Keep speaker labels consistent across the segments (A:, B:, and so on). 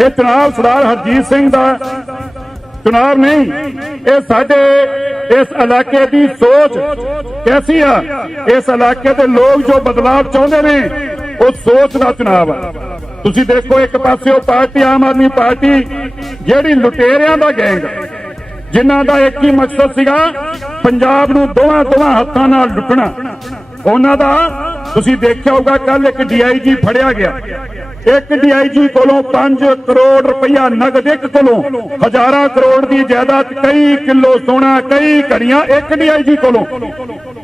A: ਇਹ ਚੁਣਾਵ ਸਰਦਾਰ ਹਰਜੀਤ ਸਿੰਘ ਦਾ ਚੁਣਾਵ ਨਹੀਂ, ਇਹ ਸਾਡੇ ਇਸ ਇਲਾਕੇ ਦੀ ਸੋਚ ਕੈਸੀ ਆ? ਇਸ ਇਲਾਕੇ ਦੇ ਲੋਕ ਜੋ ਬਦਲਾਅ ਚਾਹੁੰਦੇ ਨੇ ਉਹ ਸੋਚ ਦਾ ਚੁਣਾਵ ਆ। ਤੁਸੀਂ ਦੇਖੋ, ਇੱਕ ਪਾਸੇ ਉਹ ਪਾਰਟੀ, ਆਮ ਆਦਮੀ ਪਾਰਟੀ, ਜਿਹੜੀ ਲੁਟੇਰਿਆਂ ਦਾ ਗੈਂਗ ਜਿਨ੍ਹਾਂ ਦਾ ਇੱਕ ਹੀ ਮਕਸਦ ਸੀਗਾ ਪੰਜਾਬ ਨੂੰ ਦੋਹਾਂ ਦੋਹਾਂ ਹੱਥਾਂ ਨਾਲ ਲੁੱਟਣਾ। ਉਹਨਾਂ ਦਾ, ਤੁਸੀਂ ਦੇਖਿਆ ਹੋਊਗਾ ਕੱਲ ਇੱਕ ਡੀਆਈਜੀ ਫੜਿਆ ਗਿਆ। ਇੱਕ ਡੀਆਈਜੀ ਕੋਲੋਂ 5 ਕਰੋੜ ਰੁਪਇਆ ਨਗਦ ਇੱਕ ਕੋਲੋਂ, ਹਜ਼ਾਰਾਂ ਕਰੋੜ ਦੀ ਜਾਇਦਾਦ, ਕਈ ਕਿਲੋ ਸੋਨਾ, ਕਈ ਘੜੀਆਂ ਇੱਕ ਡੀਆਈਜੀ ਕੋਲੋਂ।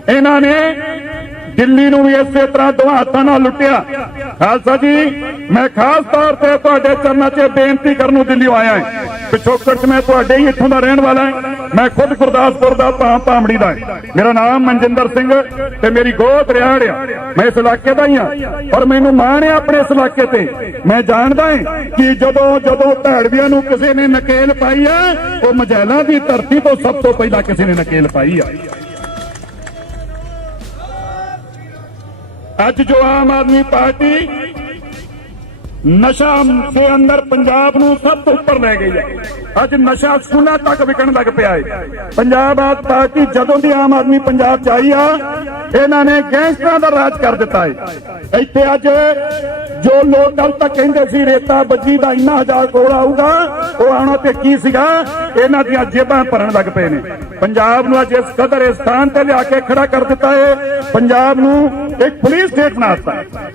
A: ਇਹਨਾਂ ਨੇ ਦਿੱਲੀ ਨੂੰ ਵੀ ਇਸੇ ਤਰ੍ਹਾਂ ਦੋਹਾਂ ਹੱਥਾਂ ਨਾਲ ਲੁੱਟਿਆ। ਖਾਲਸਾ ਜੀ, ਮੈਂ ਖਾਸ ਤੌਰ ਤੇ ਤੁਹਾਡੇ ਚਰਨਾਂ 'ਚ ਬੇਨਤੀ ਕਰਨ ਨੂੰ ਦਿੱਲੀ ਆਇਆ ਹਾਂ। ਪਿਛੋਕੜ 'ਚ ਮੈਂ ਤੁਹਾਡੇ ਹੀ ਇੱਥੋਂ ਦਾ ਰਹਿਣ ਵਾਲਾ ਹਾਂ। ਮੈਂ ਖੁਦ ਗੁਰਦਾਸਪੁਰ ਦਾ ਭਾਂ ਭਾਮੜੀ ਦਾ ਮੇਰਾ ਨਾਮ ਮਨਜਿੰਦਰ ਸਿੰਘ ਤੇ ਮੇਰੀ ਗੋਤ ਰਿਆੜ ਆ। ਮੈਂ ਇਸ ਇਲਾਕੇ ਦਾ ਹੀ ਹਾਂ। ਔਰ ਮੈਨੂੰ ਮਾਣ ਹੈ ਆਪਣੇ ਇਸ ਇਲਾਕੇ ਤੇ। ਮੈਂ ਜਾਣਦਾ ਹਾਂ ਕਿ ਜਦੋਂ ਜਦੋਂ ਭੈੜਵੀਆਂ ਨੂੰ ਕਿਸੇ ਨੇ ਨਕੇਲ ਪਾਈ ਆ, ਉਹ ਮਜੈਲਾਂ ਦੀ ਧਰਤੀ ਤੋਂ ਸਭ ਤੋਂ ਪਹਿਲਾਂ ਕਿਸੇ ਨੇ ਨਕੇਲ ਪਾਈ ਆ। ਅੱਜ ਜੋ ਆਮ ਆਦਮੀ ਪਾਰਟੀ ਨਸ਼ਾ ਦੇ ਅੰਦਰ ਪੰਜਾਬ ਨੂੰ ਸਭ ਤੋਂ ਉੱਪਰ ਲੈ ਗਈ ਹੈ। ਅੱਜ ਨਸ਼ਾ ਸਕੂਲਾਂ ਤੱਕ ਵਿਕਣ ਲੱਗ ਪਿਆ ਹੈ। ਪੰਜਾਬ ਆਦ ਪਾਰਟੀ ਜਦੋਂ ਦੀ ਆਮ ਆਦਮੀ ਪੰਜਾਬ ਚ ਆਈ ਆ, ਇਹਨਾਂ ਨੇ ਗੈਂਗਸਟਰਾਂ ਦਾ ਰਾਜ ਕਰ ਦਿੱਤਾ ਹੈ। ਇੱਥੇ ਅੱਜ ਜੋ ਲੋਕ ਕੱਲ ਤੱਕ ਕਹਿੰਦੇ ਸੀ, ਰੇਤਾ ਬੱਜੀ ਦਾ ਇੰਨਾ ਹਜ਼ਾਰ ਕਰੋੜ ਆਊਗਾ, ਉਹ ਆਉਣਾ ਤੇ ਕੀ ਸੀਗਾ? ਇਹਨਾਂ ਦੀਆਂ ਜੇਬਾਂ ਭਰਨ ਲੱਗ ਪਏ ਨੇ। ਪੰਜਾਬ ਨੂੰ ਅੱਜ ਇਸ ਕਦਰ, ਇਸ ਸਥਾਨ ਤੇ ਲਿਆ ਕੇ ਖੜਾ ਕਰ ਦਿੱਤਾ ਹੈ। ਪੰਜਾਬ ਨੂੰ ਇੱਕ ਪੁਲਿਸ ਸਟੇਟ ਬਣਾ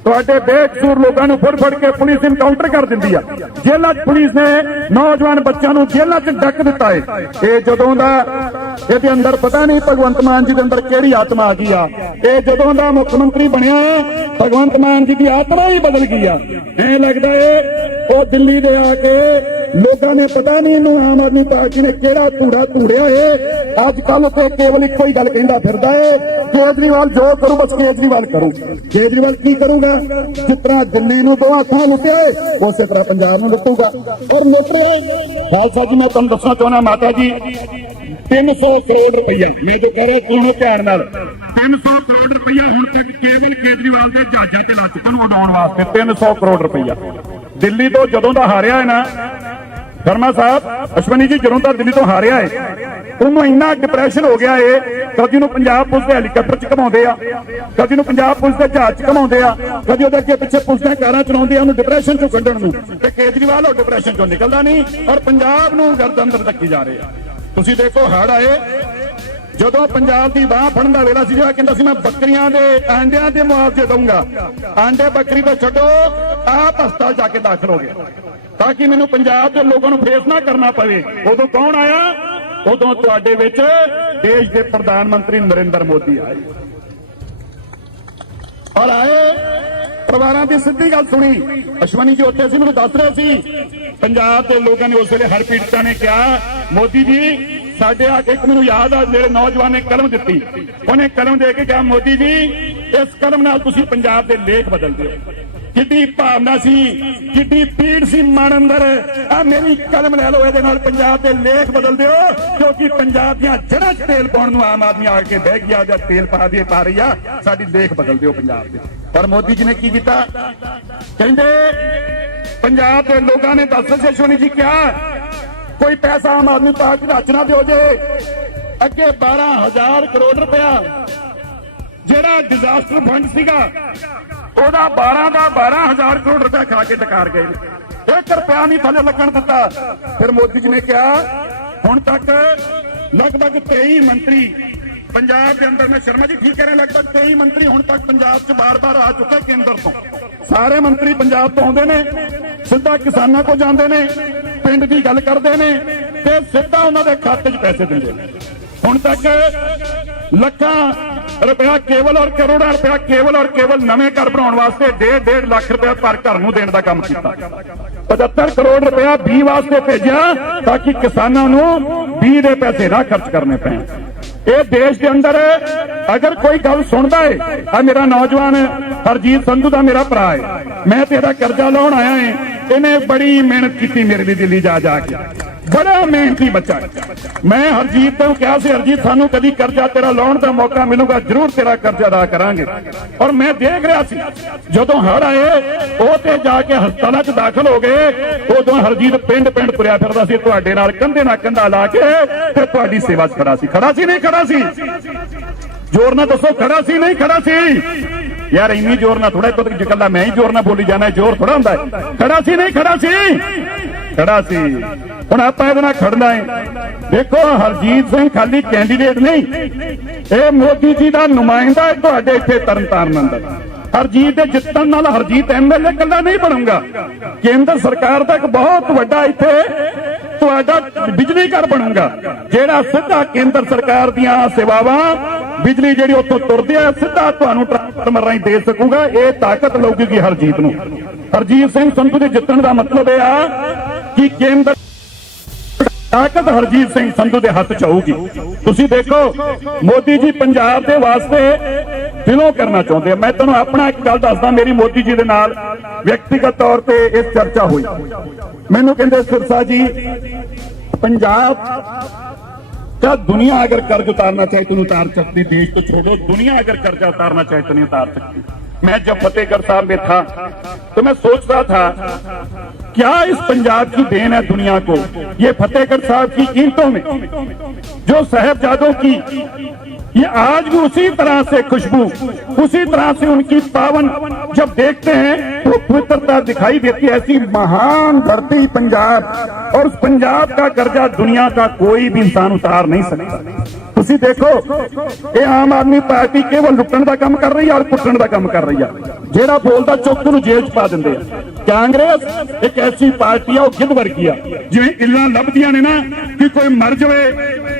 A: ਤੁਹਾਡੇ ਬੇਕਸੂਰ ਲੋਕਾਂ ਨੂੰ ਫੜ ਫੜ ਕੇ ਪੁਲਿਸ ਇਨਕਾਊਂਟਰ ਕਰ ਦਿੰਦੀ ਆ। ਜੇਲ੍ਹਾਂ 'ਚ ਪੁਲਿਸ ਨੇ ਨੌਜਵਾਨ ਬੱਚਿਆਂ ਨੂੰ ਜੇਲ੍ਹਾਂ 'ਚ ਡੱਕ ਦਿੱਤਾ ਹੈ ਇਹ ਜਦੋਂ ਦਾ ਇਹਦੇ ਅੰਦਰ ਪਤਾ ਨਹੀਂ ਭਗਵੰਤ ਮਾਨ ਜੀ ਦੇ ਅੰਦਰ ਕਿਹੜੀ ਆਤਮਾ ਆ ਗਈ ਆ। ਇਹ ਜਦੋਂ ਦਾ ਮੁੱਖ ਮੰਤਰੀ ਬਣਿਆ, ਭਗਵੰਤ ਮਾਨ ਜੀ ਦੀ ਆਤਮਾ ਹੀ ਬਦਲ ਗਈ ਆ। ਐ ਲੱਗਦਾ ਏ, ਉਹ ਦਿੱਲੀ ਦੇ ਆ ਕੇ ਲੋਕਾਂ ਨੇ ਪਤਾ ਨਹੀਂ ਇਹਨੂੰ ਆਮ ਆਦਮੀ ਪਾਰਟੀ ਨੇ ਕਿਹੜਾ ਧੂੜਾ ਧੂੜਿਆ ਏ। ਅੱਜ ਕੱਲ ਤੇ ਕੇਵਲ ਇੱਕੋ ਹੀ ਗੱਲ ਕਹਿੰਦਾ ਫਿਰਦਾ ਏ ਕੇਜਰੀਵਾਲ ਜੋ ਕਰੂ, ਬਸ ਕੇਜਰੀਵਾਲ ਕਰੂ। ਕੇਜਰੀਵਾਲ ਕੀ ਕਰੂਗਾ? ਜਿਸ ਤਰ੍ਹਾਂ ਦਿੱਲੀ ਨੂੰ ਦੋ ਹੱਥਾਂ ਲੁੱਟਿਆ ਉਸੇ ਤਰ੍ਹਾਂ ਪੰਜਾਬ ਨੂੰ ਲੁੱਟੂਗਾ। ਔਰ ਲੁੱਟ ਖਾਲਸਾ ਜੀ, ਮੈਂ ਤੁਹਾਨੂੰ ਦੱਸਣਾ ਚਾਹੁੰਦਾ, ਮਾਤਾ ਜੀ 300 ਕਰੋੜ ਰੁਪਈਆ। ਮੈਂ ਜੋ ਕਹਿ ਰਿਹਾ, ਸੁਣੋ ਧਿਆਨ ਨਾਲ। 300 ਕਰੋੜ ਰੁਪਈਆ ਹੁਣ ਤੱਕ ਕੇਵਲ ਕੇਜਰੀਵਾਲ ਦੇ ਜਹਾਜ਼ਾਂ ਤੇ ਲਾ ਚੁੱਕਾ ਨੂੰ ਉਡਾਉਣ ਵਾਸਤੇ। 300 ਕਰੋੜ ਰੁਪਈਆ। ਦਿੱਲੀ ਤੋਂ ਜਦੋਂ ਦਾ ਹਾਰਿਆ ਹੈ ਨਾ ਸ਼ਰਮਾ ਸਾਹਿਬ, ਅਸ਼ਵਨੀ ਜੀ ਜਦੋਂ ਤਾਂ ਦਿੱਲੀ ਤੋਂ ਹਾਰਿਆ ਏ, ਉਹਨੂੰ ਇੰਨਾ ਡਿਪਰੈਸ਼ਨ ਹੋ ਗਿਆ ਏ, ਕਦੀ ਨੂੰ ਪੰਜਾਬ ਪੁਲਿਸ ਦੇ ਹੈਲੀਕਾਪਟਰ ਚ ਘਮਾਉਂਦੇ ਆ, ਕਦੀ ਨੂੰ ਪੰਜਾਬ ਪੁਲਿਸ ਦੇ ਜਹਾਜ਼ ਚ ਘਮਾਉਂਦੇ ਆ, ਕਦੀ ਉਹਦੇ ਅੱਗੇ ਪਿੱਛੇ ਪੁਲਿਸ ਦੀਆਂ ਕਾਰਾਂ ਚਲਾਉਂਦੇ ਆ, ਉਹਨੂੰ ਡਿਪਰੈਸ਼ਨ ਚੋਂ ਕੱਢਣ ਨੂੰ। ਤੇ ਕੇਜਰੀਵਾਲ ਉਹ ਡਿਪਰੈਸ਼ਨ ਚੋਂ ਨਿਕਲਦਾ ਨਹੀਂ, ਔਰ ਪੰਜਾਬ ਨੂੰ ਗਰਦ ਅੰਦਰ ਧੱਕੀ ਜਾ ਰਹੇ ਆ। ਤੁਸੀਂ ਦੇਖੋ ਹੜ ਆਏ, ਜਦੋਂ ਪੰਜਾਬ ਦੀ ਬਾਹ ਫੜਨ ਦਾ ਵੇਲਾ ਸੀ ਜਿਹੜਾ ਕਹਿੰਦਾ ਸੀ, ਮੈਂ ਬੱਕਰੀਆਂ ਦੇ, ਆਂਡਿਆਂ ਦੇ ਮੁਆਵਜ਼ੇ ਦਊਂਗਾ। ਆਂਡੇ ਬੱਕਰੀ ਤੋਂ ਛੱਡੋ, ਆਪ ਹਸਪਤਾਲ ਜਾ ਕੇ ਦਾਖਲ ਹੋ ਗਿਆ। ਤਾਂ ਕਿ ਮੈਨੂੰ ਪੰਜਾਬ ਦੇ ਲੋਕਾਂ ਨੂੰ ਫੇਸ ਨਾ ਕਰਨਾ ਪਵੇ। ਉਦੋਂ ਕੌਣ ਆਇਆ? ਉਦੋਂ ਤੁਹਾਡੇ ਵਿੱਚ ਦੇਸ਼ ਦੇ ਪ੍ਰਧਾਨ ਮੰਤਰੀ ਨਰਿੰਦਰ ਮੋਦੀ ਆਏ। ਔਰ ਆਏ ਪਰਿਵਾਰਾਂ ਦੀ ਸਿੱਧੀ ਗੱਲ ਸੁਣੀ। ਅਸ਼ਵਨੀ ਜੀ ਉੱਥੇ ਸੀ, ਮੈਨੂੰ ਦੱਸ ਰਿਹਾ ਸੀ। ਪੰਜਾਬ ਦੇ ਲੋਕਾਂ ਨੇ ਉਸ ਵੇਲੇ ਹਰ ਪੀੜਤਾਂ ਨੇ ਕਿਹਾ, ਮੋਦੀ ਜੀ, ਸਾਡੇ ਆ ਇੱਕ ਮੈਨੂੰ ਯਾਦ ਆ ਜਿਹੜੇ ਨੌਜਵਾਨ ਨੇ ਕਲਮ ਦਿੱਤੀ। ਉਹਨੇ ਕਲਮ ਦੇ ਕੇ ਕਿਹਾ, ਮੋਦੀ ਜੀ, ਇਸ ਕਲਮ ਨਾਲ ਤੁਸੀਂ ਪੰਜਾਬ ਦੇ ਲੇਖ ਬਦਲ ਦਿਓ ਕਿੱਡੀ ਭਾਵਨਾ ਸੀ ਕਿੱਡੀ ਪੀੜ ਸੀ ਮਨ ਅੰਦਰ ਆ ਮੇਰੀ ਕਲਮ ਲੈ ਲਓ, ਇਹਦੇ ਨਾਲ ਪੰਜਾਬ ਦੇ ਲੇਖ ਬਦਲ ਦਿਓ, ਕਿਉਂਕਿ ਪੰਜਾਬ ਦੀਆਂ ਜੜ੍ਹਾਂ 'ਚ ਤੇਲ ਪਾਉਣ ਨੂੰ ਆਮ ਆਦਮੀ ਆ ਕੇ ਬਹਿ ਗਿਆ, ਜਾਂ ਤੇਲ ਪਾ ਦੇ ਪਾ ਰਹੀ ਆ, ਸਾਡੀ ਲੇਖ ਬਦਲ ਦਿਓ ਪੰਜਾਬ ਦੇ। ਪਰ ਮੋਦੀ ਜੀ ਨੇ ਕੀ ਕੀਤਾ? ਕਹਿੰਦੇ, ਪੰਜਾਬ ਦੇ ਲੋਕਾਂ ਨੇ ਦੱਸ ਸੋਨੀ ਜੀ ਕਿਹਾ ਕੋਈ ਪੈਸਾ ਆਮ ਆਦਮੀ ਪਾਰਟੀ ਦਾ ਅਚਨਾ ਦਿਓ ਜੇ। ਅੱਗੇ 12000 ਕਰੋੜ ਰੁਪਇਆ, ਜਿਹੜਾ ਡਿਜ਼ਾਸਟਰ ਫੰਡ ਸੀਗਾ ਉਹਦਾ 12 ਦਾ 12000 ਕਰੋੜ ਰੁਪਏ ਖਾ ਕੇ ਡਕਾਰ ਗਏ ਨੇ। ਇੱਕ ਰੁਪਿਆ ਨਹੀਂ ਥੱਲੇ ਲੱਗਣ ਦਿੱਤਾ। ਫਿਰ ਮੋਦੀ ਜੀ ਨੇ ਕਿਹਾ, ਹੁਣ ਤੱਕ ਲਗਭਗ 23 ਮੰਤਰੀ ਪੰਜਾਬ ਦੇ ਅੰਦਰ ਮੈਂ ਸ਼ਰਮਾ ਜੀ ਠੀਕ ਕਹਿ ਰਹੇ ਲਗਭਗ 23 ਮੰਤਰੀ ਹੁਣ ਤੱਕ ਪੰਜਾਬ 'ਚ ਬਾਰ-ਬਾਰ ਆ ਚੁੱਕੇ ਕੇਂਦਰ ਤੋਂ। ਸਾਰੇ ਮੰਤਰੀ ਪੰਜਾਬ ਤੋਂ ਆਉਂਦੇ ਨੇ, ਸਿੱਧਾ ਕਿਸਾਨਾਂ ਕੋਲ ਜਾਂਦੇ ਨੇ, ਪਿੰਡ ਦੀ ਗੱਲ ਕਰਦੇ ਨੇ ਤੇ ਸਿੱਧਾ ਉਹਨਾਂ ਦੇ ਖਾਤੇ 'ਚ ਪੈਸੇ ਦਿੰਦੇ ਨੇ। ਹੁਣ ਤੱਕ ਲੱਖਾਂ ਰੁਪਇਆ ਕੇਵਲ ਔਰ ਕਰੋੜਾਂ ਰੁਪਇਆ ਕੇਵਲ ਔਰ ਕੇਵਲ ਨਵੇਂ ਘਰ ਬਣਾਉਣ ਵਾਸਤੇ 1.5 ਲੱਖ ਰੁਪਇਆ ਪਰ ਘਰ ਨੂੰ ਦੇਣ ਦਾ ਕੰਮ ਕੀਤਾ। 75 ਕਰੋੜ ਰੁਪਇਆ ਬੀ ਵਾਸਤੇ ਭੇਜਿਆ ਤਾਂ ਕਿ ਕਿਸਾਨਾਂ ਨੂੰ ਬੀ ਦੇ ਪੈਸੇ ਨਾ ਖਰਚ ਕਰਨੇ ਪੈਣ। ਇਹ ਦੇਸ਼ ਦੇ ਅੰਦਰ ਅਗਰ ਕੋਈ ਗੱਲ ਸੁਣਦਾ ਹੈ ਆ ਮੇਰਾ ਨੌਜਵਾਨ ਹਰਜੀਤ ਸੰਧੂ ਦਾ ਮੇਰਾ ਭਰਾ ਹੈ ਮੈਂ ਤੇਰਾ ਕਰਜ਼ਾ ਲਾਉਣ ਆਇਆ ਹਾਂ ਇਹਨੇ ਬੜੀ ਮਿਹਨਤ ਕੀਤੀ ਮੇਰੇ ਲਈ ਦਿੱਲੀ ਜਾ ਜਾ ਕੇ। ਬੜਾ ਮਿਹਨਤੀ ਬੱਚਾ ਮੈਂ ਹਰਜੀਤ ਤੋਂ ਕਿਹਾ ਸੀ, ਹਰਜੀਤ, ਸਾਨੂੰ ਕਦੀ ਕਰਜ਼ਾ ਤੇਰਾ ਲਾਉਣ ਦਾ ਮੌਕਾ ਮਿਲੂਗਾ, ਜ਼ਰੂਰ ਤੇਰਾ ਕਰਜ਼ਾ ਅਦਾ ਕਰਾਂਗੇ। ਔਰ ਮੈਂ ਦੇਖ ਰਿਹਾ ਸੀ, ਜਦੋਂ ਹੜ ਆਏ, ਉਹ ਤੇ ਜਾ ਕੇ ਹਸਪਤਾਲਾਂ 'ਚ ਦਾਖਲ ਹੋ ਗਏ, ਉਦੋਂ ਹਰਜੀਤ ਪਿੰਡ ਪਿੰਡ ਤੁਰਿਆ ਫਿਰਦਾ ਸੀ, ਤੁਹਾਡੇ ਨਾਲ ਕੰਧੇ ਨਾਲ ਕੰਧਾ ਲਾ ਕੇ ਤੇ ਤੁਹਾਡੀ ਸੇਵਾ 'ਚ ਖੜਾ ਸੀ। ਖੜਾ ਸੀ, ਨਹੀਂ ਖੜਾ ਸੀ? ਜ਼ੋਰ ਨਾਲ ਦੱਸੋ, ਖੜਾ ਸੀ, ਨਹੀਂ ਖੜਾ ਸੀ? ਯਾਰ, ਇੰਨੀ ਜ਼ੋਰ ਨਾਲ ਥੋੜਾ ਕੁਝ ਜਿਕੱਲਾ ਮੈਂ ਹੀ ਜ਼ੋਰ ਨਾਲ ਬੋਲੀ ਜਾਣਾ, ਜ਼ੋਰ ਥੋੜਾ ਹੁੰਦਾ ਖੜਾ ਸੀ, ਨਹੀਂ ਖੜਾ ਸੀ? ਖੜਾ ਸੀ। ਹੁਣ ਆਪਾਂ ਇਹਦੇ ਨਾਲ ਖੜਨਾ ਹੈ ਦੇਖੋ, ਹਰਜੀਤ ਸਿੰਘ ਖਾਲੀ ਕੈਂਡੀਡੇਟ ਨਹੀਂ। ਇਹ ਮੋਦੀ ਜੀ ਦਾ ਨੁਮਾਇੰਦਾ ਹੈ ਤੁਹਾਡੇ ਇੱਥੇ ਤਰਨਤਾਰਨ ਅੰਦਰ। ਹਰਜੀਤ ਦੇ ਜਿੱਤਣ ਨਾਲ ਹਰਜੀਤ ਐਮਐਲਏ ਕੱਲਾ ਨਹੀਂ ਬਣੂਗਾ। ਕੇਂਦਰ ਸਰਕਾਰ ਦਾ ਇੱਕ ਬਹੁਤ ਵੱਡਾ ਇੱਥੇ ਤੁਹਾਡਾ ਬਿਜਲੀ ਘਰ ਬਣੂਗਾ। ਜਿਹੜਾ ਸਿੱਧਾ ਕੇਂਦਰ ਸਰਕਾਰ ਦੀਆਂ ਸੇਵਾਵਾਂ, ਬਿਜਲੀ ਜਿਹੜੀ ਉੱਥੋਂ ਤੁਰਦੀ ਹੈ, ਸਿੱਧਾ ਤੁਹਾਨੂੰ ਟਰਾਂਸਫਾਰਮਰ ਰਾਹੀਂ ਦੇ ਸਕੂਗਾ। ਇਹ ਤਾਕਤ ਲਊਗੀ ਹਰਜੀਤ ਨੂੰ। ਹਰਜੀਤ ਸਿੰਘ ਸੰਧੂ ਦੇ ਜਿੱਤਣ ਦਾ ਮਤਲਬ ਇਹ ਆ ਕਿ ਕੇਂਦਰ ਤਾਕਤ ਹਰਜੀਤ ਸਿੰਘ ਸੰਧੂ ਦੇ ਹੱਥ ਚ ਆਊਗੀ ਤੁਸੀਂ ਦੇਖੋ ਮੋਦੀ ਜੀ ਪੰਜਾਬ ਦੇ ਵਾਸਤੇ ਦਿਲੋਂ ਕਰਨਾ ਚਾਹੁੰਦੇ ਆ ਮੈਂ ਤੁਹਾਨੂੰ ਆਪਣਾ ਇੱਕ ਗੱਲ ਦੱਸਦਾ ਮੇਰੀ ਮੋਦੀ ਜੀ ਦੇ ਨਾਲ ਵਿਅਕਤੀਗਤ ਤੌਰ ਤੇ ਇਸ ਚਰਚਾ ਹੋਈ ਮੈਨੂੰ ਕਹਿੰਦੇ ਸਿਰਸਾ ਜੀ ਪੰਜਾਬ क्या दुनिया अगर कर्ज उतारना चाहे तो नहीं उतार सकती देश को छोड़ो दुनिया अगर कर्जा उतारना चाहे तो नहीं उतार सकती मैं जब फतेहगढ़ साहब में था तो मैं सोच रहा था क्या इस पंजाब की देन है दुनिया को ये फतेहगढ़ साहब की ईंटों में जो साहेबजादों की ये आज भी उसी तरह से खुशबू उसी तरह से उनकी पावन जब देखते हैं तो पवित्रता दिखाई देती है ऐसी महान धरती पंजाब और उस पंजाब का कर्जा दुनिया का कोई भी इंसान उतार नहीं सकता ਤੁਸੀਂ ਦੇਖੋ, ਇਹ ਆਮ ਆਦਮੀ ਪਾਰਟੀ ਕੇਵਲ ਲੁੱਟਣ ਦਾ ਕੰਮ ਕਰ ਰਹੀ ਆ ਔਰ ਪੁੱਟਣ ਦਾ ਕੰਮ ਕਰ ਰਹੀ ਆ। ਜਿਹੜਾ ਬੋਲਦਾ ਚੁੱਕ ਨੂੰ ਜੇਲ੍ਹ 'ਚ ਪਾ ਦਿੰਦੇ ਆ। ਕਾਂਗਰਸ ਇੱਕ ਐਸੀ ਪਾਰਟੀ ਆ, ਉਹ ਗਿੱਧ ਵਰਗੀ ਆ। ਜਿਵੇਂ ਇੱਲਾਂ ਲੱਭਦੀਆਂ ਨੇ ਨਾ ਕਿ ਕੋਈ ਮਰ ਜਾਵੇ,